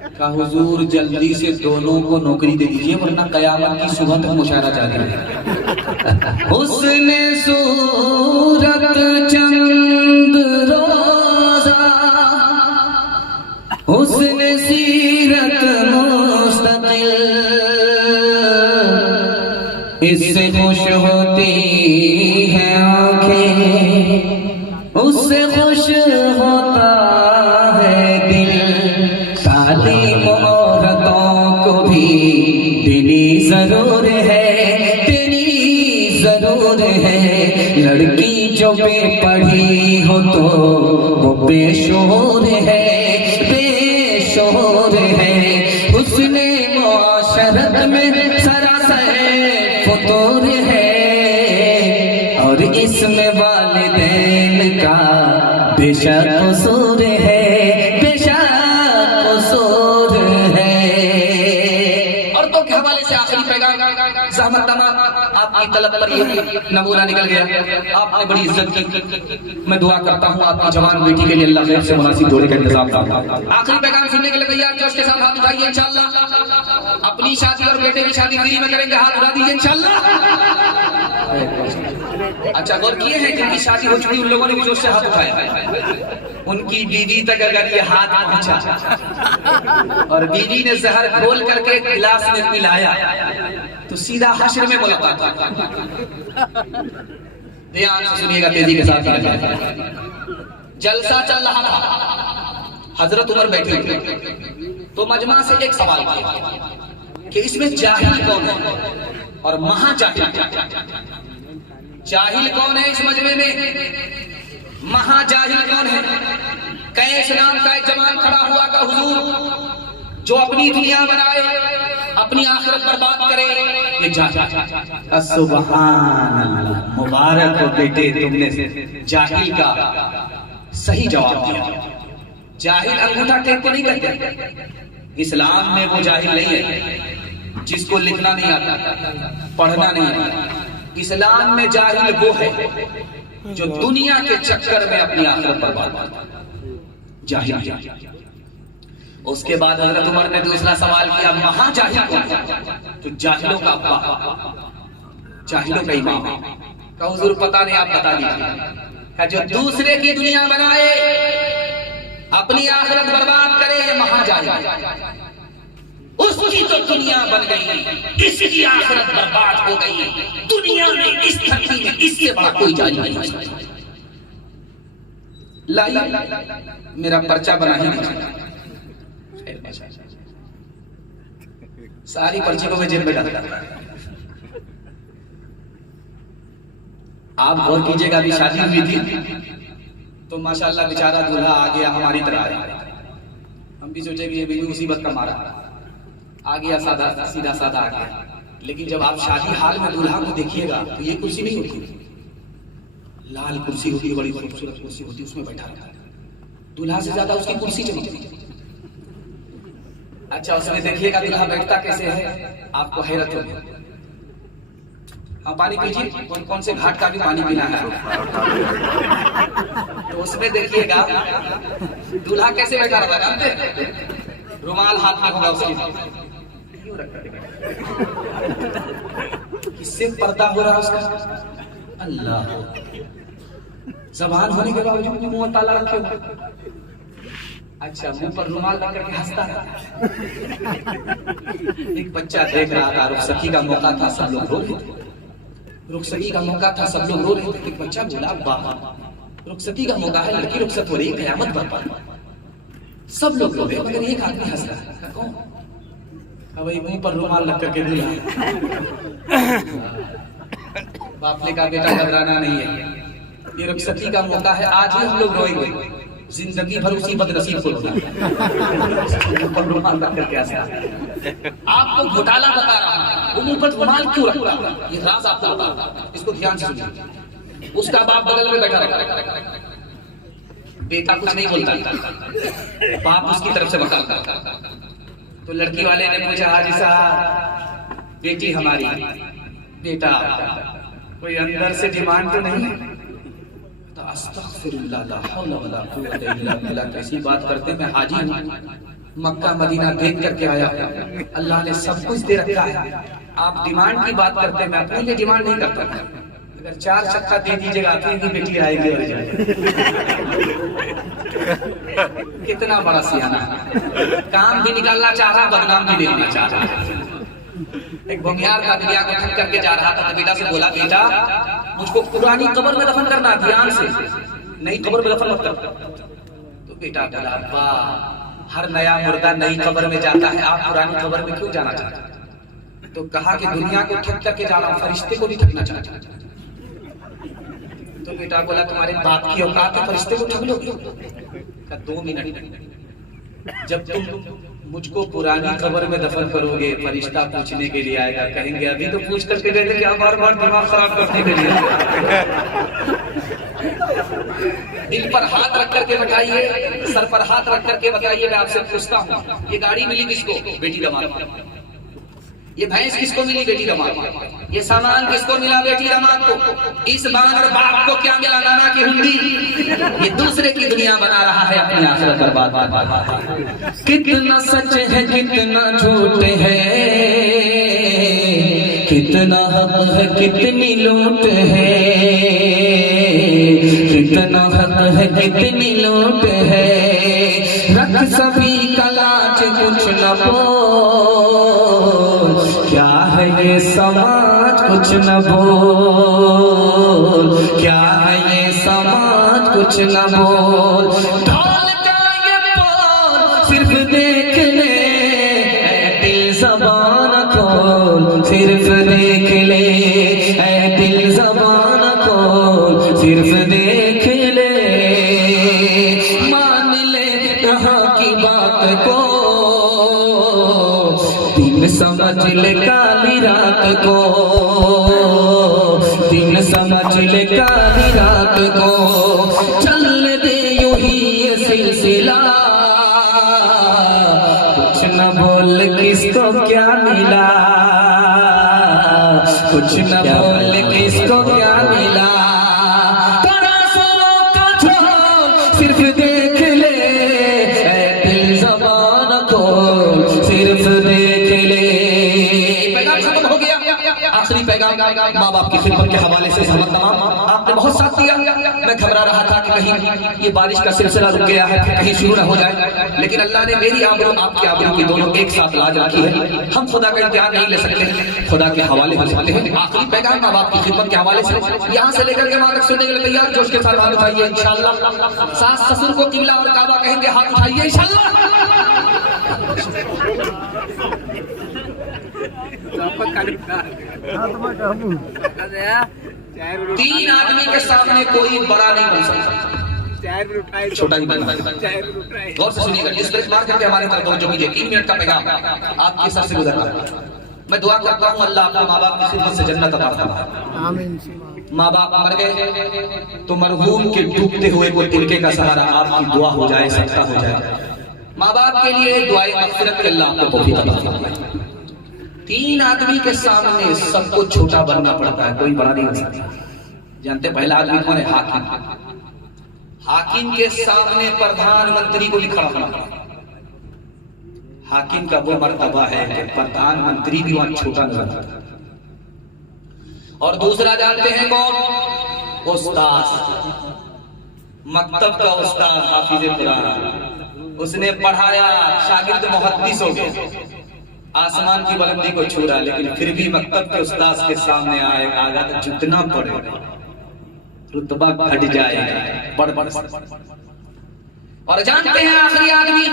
कहा हुजूर जल्दी से दोनों को नौकरी दे दीजिए, वरना कयामत की सुबह तक मुशायरा जारी है। उसने सूरत चंद रोजा, उसने सीरत मुस्तकिल, इससे खुश होती है आंखें, उससे खुश होता है दिल। तालीम औरतों को भी देनी जरूर है, देनी जरूर है। लड़की जो बेपढ़ी हो तो वो बेशोर है, बेशोर है। उसने मुआशरत में सरासर फतूर है, और इसमें वालिदैन का बेशक कसूर है, बेशक कसूर है। और तो के हवाले से आखिरी पैगाम, ज़हमत तमाम आपकी तलब पर ये नमूना निकल गया, आपने बड़ी इज्जत की। मैं दुआ करता हूँ आपकी जवान बेटी के लिए अल्लाह खैर से मुनासिब जोड़े का इंतजाम करें। आखिरी पैगाम सुनने के लिए तैयार? जोश के साथ हाथ उठाइए इंशाअल्लाह। अपनी शादी और बेटे की शादी फ्री में करेंगे, हाथ उठा दीजिए इंशाअल्लाह। अच्छा गौर किए हैं जिनकी शादी हो चुकी उन लोगों ने भी जोश से हाथ उठाया। उनकी बीवी तक अगर ये हाथ पहुंचा और बीवी ने जहर खोल करके गिलास में पिलाया तो सीधा हश्र में मुलाकात। ध्यान से सुनिएगा, तेजी के साथ। जलसा चल रहा था, हजरत उमर बैठे थे, तो मजमा से एक सवाल किया कि इसमें जाहिल कौन है और महाजाहिल। जाहिल कौन है इस मजमे में, महाजाहिल कौन है? कैस नाम का एक जवान खड़ा हुआ का हुजूर जो अपनी दुनिया बनाए, अपनी आखिरत बर्बाद करे, ये जाहिल। सुभान अल्लाह, मुबारक हो बेटे, तुमने जाहिल का सही जवाब दिया। जाहिल अंगूठा टेक को नहीं करते, इस्लाम में वो जाहिल नहीं है जिसको लिखना नहीं आता, पढ़ना नहीं आता, इस्लाम में जाहिल वो है जो दुनिया के चक्कर में अपनी आखिरत बर्बाद करता है, जाहिल। उसके बाद हजरत उमर ने दूसरा सवाल किया, महाजाहिल कौन है? तो जाहिलों का अब्बा, जाहिलों का इमाम। का हुजूर पता नहीं, आप बता दीजिए। जो दूसरे की दुनिया बनाए, अपनी आखिरत बर्बाद करे, ये महाजाहिल। उसकी तो दुनिया बन गई, इसकी आखिरत बर्बाद हो गई। दुनिया में इस धरती में इससे बड़ा कोई जाहिल नहीं हो सकता। लाइए मेरा पर्चा बना ही नहीं, सारी पर्ची को मैं जेब में डालता। आप गौर कीजिएगा, अभी शादी हुई थी तो माशाल्लाह बेचारा दूल्हा आ गया हमारी तरह आया। हम भी सोचे कि ये भी मुसीबत का मारा आ गया, सादा सीधा सादा आ गया। लेकिन जब आप शादी हाल में दूल्हा को देखिएगा तो ये कुर्सी नहीं होती, लाल कुर्सी होती है, बड़ी खूबसूरत कुर्सी होती है, उसमें बैठा रहता है। दूल्हा से ज्यादा उसकी कुर्सी चमकती है। अच्छा, उसमें देखिएगा दूल्हा बैठता कैसे है, आपको हैरत होगी। हाँ, पानी पीजिए, कौन कौन से घाट का भी पानी पीना है। तो उसमें देखिएगा दूल्हा कैसे बैठा रहता, जानते हैं? रुमाल हाथ में होगा उसके, किससे पर्दा हो रहा उसका? अल्लाह। ज़बान होने के बावजूद भी मुंह ताला रखे हुए। अच्छा, मुंह पर रुमाल लगा करके हंसता है। एक बच्चा देख रहा था, रुखसती का मौका था, सब लोग रो रहे थे। रुखसती का मौका था, सब लोग रो रहे थे। एक बच्चा बोला, वाह, रुखसती का मौका है, लड़की रुखसत हो रही है, कयामत बर्बाद। सब लोग रो रहे, मगर एक आदमी हंस रहा है। कौन? अब मुंह पर रुमाल लग करके दूल्हा। बाप ने कहा, बेटा घबराना नहीं है, ये रुखसती का मौका है, आज ही हम लोग रोएंगे, जिंदगी भर उसी बदनसीब को रोना। पर रुमाल लग करके हंसा। आपको घोटाला बता रहा हूं, वो मुंह पर रुमाल क्यों रखता है, ये राज आपको बता रहा हूं, इसको ध्यान से सुनिए। उसका बाप बगल में बैठा रहता, बेटा कुछ नहीं बोलता, बाप उसकी तरफ से बताता। तो लड़की वाले ने पूछा, हाजी साहब, बेटी हमारी, बेटा कोई अंदर से डिमांड तो नहीं? तो अस्तगफिरुल्लाह, ला हौला वला कुव्वता इल्ला बिल्लाह, कैसी बात करते, मैं हाजी हूं, मक्का मदीना देख करके आया, अल्लाह ने सब कुछ दे रखा है, आप डिमांड की बात करते, मैं अपने लिए डिमांड नहीं करता। अगर 4 चक्का दे दीजिएगा फिर भी बेटी आएगी और जाएगी। कितना बड़ा सियाना है, काम भी निकालना चाह रहा, बदनाम भी देखना चाह रहा। एक भूमियार का दुनिया को ठक करके जा रहा था, तो बेटा से बोला, बेटा मुझको पुरानी कब्र में दफन करना, ध्यान से, नई कब्र में दफन मत कर। तो बेटा बोला, वाह, हर नया मुर्दा नई कब्र में जाता है, आप पुरानी कब्र में क्यों जाना चाहते? तो कहा कि दुनिया को ठक करके जा रहा हूं, फरिश्ते को भी ठगना चाहता। तो बेटा बोला, तुम्हारे बाप की औकात है, फरिश्ते को ठग लोगे? 2 मिनट, जब तुम मुझको पुरानी खबर में दफन करोगे, फरिश्ता पूछने के लिए आएगा, कहेंगे अभी तो पूछ करके गए थे, क्या बार बार दिमाग खराब करने के लिए? दिल पर हाथ रख करके बताइए, सर पर हाथ रख करके बताइए, मैं आपसे पूछता हूँ, ये गाड़ी मिली किसको? बेटी दामाद। ये भैंस किसको मिली? बेटी दामाद। ये सामान किसको मिला? बेटी दामाद को। इस बानर बाप को क्या मिला? नाना की हुंडी। ये दूसरे की दुनिया बना रहा है, अपनी आखिरत बर्बाद कर रहा है। कितना सच है, कितना झूठ है, कितना हक है, कितनी लूट है, कितना हक है, कितनी लूट है, रख सभी का लाज कुछ न बोल, क्या है ये समाज कुछ न बोल, क्या है ये समाज कुछ न बोल, ढोल का ये बोल सिर्फ देख ले, दिल ज़बान खोल सिर्फ देख ले, दिल ज़बान खोल सिर्फ देख ले, मान ले यहाँ की बात को, दिन समझ ले काली रात को, दिन समझ ले काली रात को, चल दे यूं ही ये सिलसिला, कुछ न बोल किसको क्या मिला, कुछ न बोल किसको क्या मिला, तरासों का झोल सिर्फ देख ले, ऐ दिल ज़बान को सिर्फ देख ले। पैगाम खत्म हो गया। आखिरी पैगाम माँ बाप की खिदमत के हवाले से तमाम आपने बहुत साथ दिया। मैं घबरा रहा था कि कहीं ये बारिश का सिलसिला रुक गया है, कहीं शुरू ना हो जाए, लेकिन अल्लाह ने मेरी आबरू आपकी आबरू की दोनों एक साथ लाज रखी है। हम खुदा का इम्तिहान नहीं ले सकते, खुदा के हवाले हो सकते हैं। आखिरी पैगाम माँ बाप की खिदमत के हवाले से यहाँ से लेकर के वहां तक सुनने के लिए तैयार, जोश के साथ हाथ उठाइए इंशाअल्लाह। सास ससुर को किबला और काबा कहेंगे, हाथ उठाइए इंशाअल्लाह। 3 आदमी के सामने कोई बड़ा नहीं बन सकता, छोटा ही बन सकता। गौर से सुनिएगा, जिस तरह बात करके हमारे तरफ तवज्जो कीजिए। 3 मिनट का पैगाम आपके सर से गुजर रहा है। मैं दुआ करता हूँ अल्लाह आपको माँ बाप की खिदमत से जन्नत अता फरमाए। आमीन। माँ बाप मर गए तो मरहूम के डूबते हुए को तिनके का सहारा आपकी दुआ हो जाए, सदका हो जाए। माँ बाप के लिए दुआए मग़फ़िरत के अल्लाह आपको तौफ़ीक़ अता फरमाए। 3 आदमी के सामने सबको छोटा बनना पड़ता है, कोई बड़ा नहीं बन सकता। जानते पहला आदमी कौन है? हाकिम। हाकिम के सामने प्रधानमंत्री को भी खड़ा होना पड़ता। हाकिम का वो मर्तबा है कि प्रधानमंत्री भी वहां छोटा नजर आता। और दूसरा जानते हैं कौन? उस्ताद, मकतब का उस्ताद, हाफिज़ कुरान। उसने पढ़ाया, शागिर्द मुहद्दिस हो गए, आसमान की बुलंदी को छू रहा, लेकिन फिर भी मकतब के उस्ताद के सामने आएगा तो जितना पढ़ेगा रुतबा घट जाएगा, बढ़। और जानते हैं आखिरी आदमी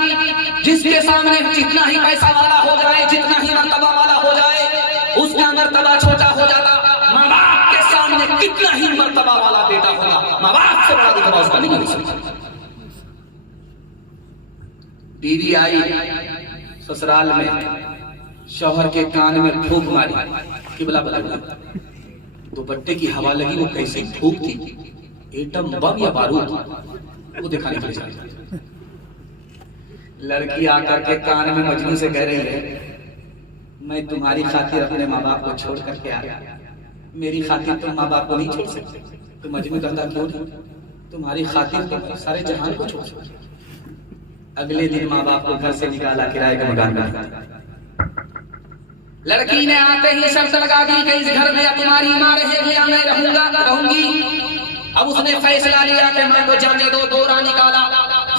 जिसके सामने जितना ही पैसा वाला हो जाए, जितना ही मर्तबा वाला हो जाए, उसका मर्तबा छोटा हो जाता। माँ बाप के सामने कितना ही मर्तबा वाला बेटा होगा, माँ बाप से बड़ा रुतबा उसका नहीं हो सकता। बीवी आई ससुराल में, शौहर के कान में फूंक मारी, किबला बदल, दुपट्टे की हवा लगी, वो कैसी फूंक थी, एटम बम या बारूद, वो दिखाने के लिए। लड़की आकर के कान में मजनू से कह रही है, मैं तुम्हारी खातिर अपने माँ बाप को छोड़ करके आया, मेरी खातिर तुम माँ बाप को नहीं छोड़ सकते। तो मजनू कहता क्यों नहीं, तुम्हारी खातिर तुम सारे जहान को छोड़ सकते। अगले दिन माँ बाप को घर से निकाला, किराए का मकान बना। लड़की ने आते ही शर्त लगा दी कि इस घर में तुम्हारी माँ रहेगी या मैं रहूंगी। अब उसने फैसला लिया कि माँ को जाने दो, दौरा निकाला,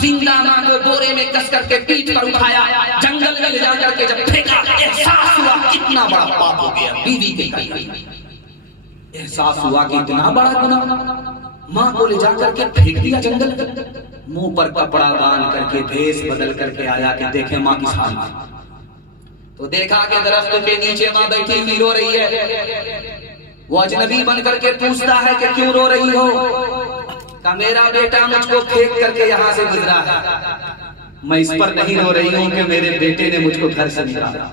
जिंदा माँ को बोरे में कस करके पीठ पर उठाया, जंगल में ले जाकर के जब फेंका, एहसास हुआ कितना बड़ा पाप हो गया बीवी के घर। एहसास हुआ कि इतना बड़ा गुनाह, माँ को ले जाकर के फेंक दिया जंगल। मुंह पर कपड़ा बांध करके भेष बदल करके आया कि देखे माँ किस हाल में। तो देखा कि दरख्त के नीचे माँ बैठी हुई रो रही है। वो अजनबी बन करके पूछता है कि क्यों रो रही हो? का मेरा बेटा मुझको फेंक करके यहाँ से गुजरा है। मैं इस पर नहीं रो रही हूँ कि मेरे बेटे ने मुझको घर से निकाला,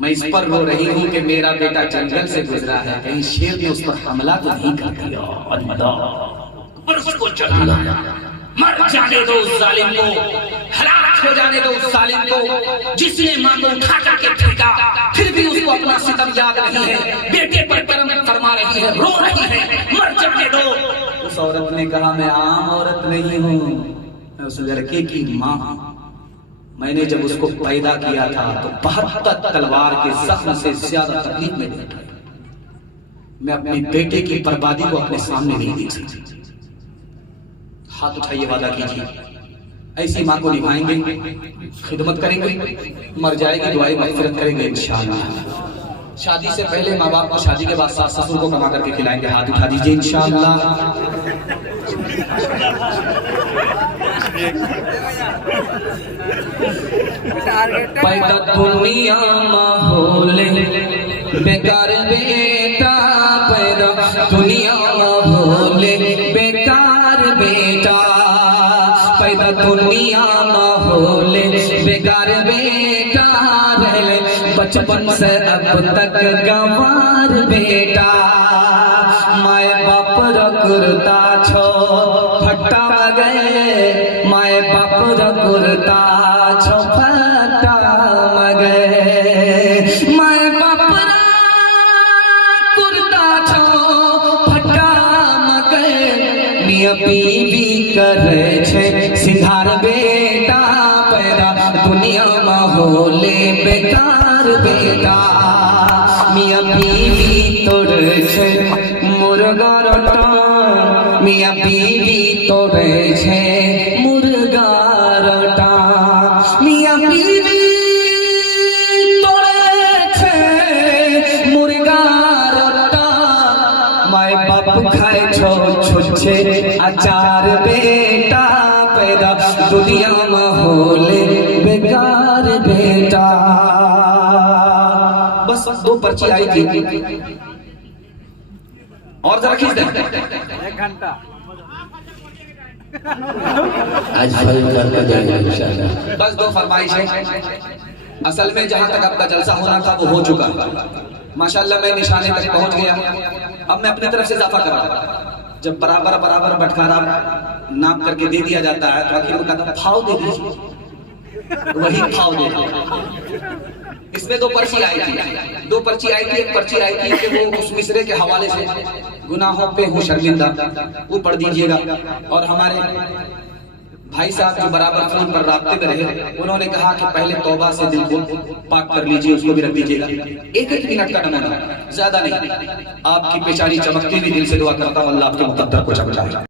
मैं इस पर रो रही हूँ कि मेरा बेटा जंगल से गुजरा है, कहीं शेर ने उस पर हमला तो नहीं कर दिया और उसको चला। मर जाने दो उस जालिम को, हलाक हो जाने दो उस जालिम को जिसने माँ को उठा करके फेंका, फिर भी उसको अपना सितम याद नहीं है, बेटे पर कर्म फरमा रही है, रो रही है, मर जाने दो। उस औरत ने कहा मैं आम औरत नहीं हूँ, मैं उस लड़के की माँ हूँ। मैंने जब उसको पैदा किया था तो 72 तलवार के जख्म से ज्यादा तकलीफ में बैठा। मैं अपने बेटे की बर्बादी को अपने सामने नहीं देख सकती। हाथ उठाइए, वादा कीजिए ऐसी माँ को निभाएंगे, खिदमत करेंगे, मर जाएगी दुआएं मग़फ़िरत करेंगे इंशाअल्लाह। शादी से पहले माँ बाप को, शादी के बाद सास ससुर को कमा करके खिलाएंगे। हाथ उठा दीजिए इंशाअल्लाह। पैदा दुनिया माहौल बेकार बेटा, पैदा दुनिया माहौल बेकार बेटा, पैदा दुनिया माहौल बेकार बेटा, बचपन से अब तक गंवार बेटा, माए बाप रकुरता छो फटा गए, माए बाप रकुरता छो फटा गए, माए बाप मियाँ बीवी करे छे सिंधार बेटा पैदा दुनिया माहौले बेकार बेटा मियाँ बीवी तोड़े छे मुर्गा रोटा मियाँ बीवी तोड़े छे मुर्गा रोटा मियाँ बीवी खाए छो छुच्छे अचार बेटा पैदा दुनिया माहौले बेकार बेटा। बस 2 पर्ची आई थी और जरा खींच दे 1 घंटा आज फल करके देंगे इंशाल्लाह। बस 2 फरमाइश है। असल में जहां तक आपका जलसा होना था वो हो चुका माशाल्लाह। मैं निशाने तक पहुंच गया। अब मैं अपनी तरफ से इजाफा कर रहा हूं। जब बराबर बराबर बटखारा नाप करके दे दिया जाता है तो आखिर वो कहता फाव दे दीजिए, वही फाव दे दीजिए। इसमें 2 पर्ची आई थी। 2 पर्ची आई थी। एक पर्ची आई थी कि वो उस मिसरे के हवाले से गुनाहों पे हूँ शर्मिंदा, वो पढ़ दीजिएगा। और हमारे भाई साहब जो बराबर फोन पर राब्ते में रहे उन्होंने कहा कि पहले तौबा से दिल को पाक कर लीजिए, उसको भी रख दीजिएगा। 1-1 मिनट का नमूना, ज्यादा नहीं। आपकी पेशानी चमकती हुई दिल से दुआ करता हूं अल्लाह आपके मुकद्दर को चमकाए।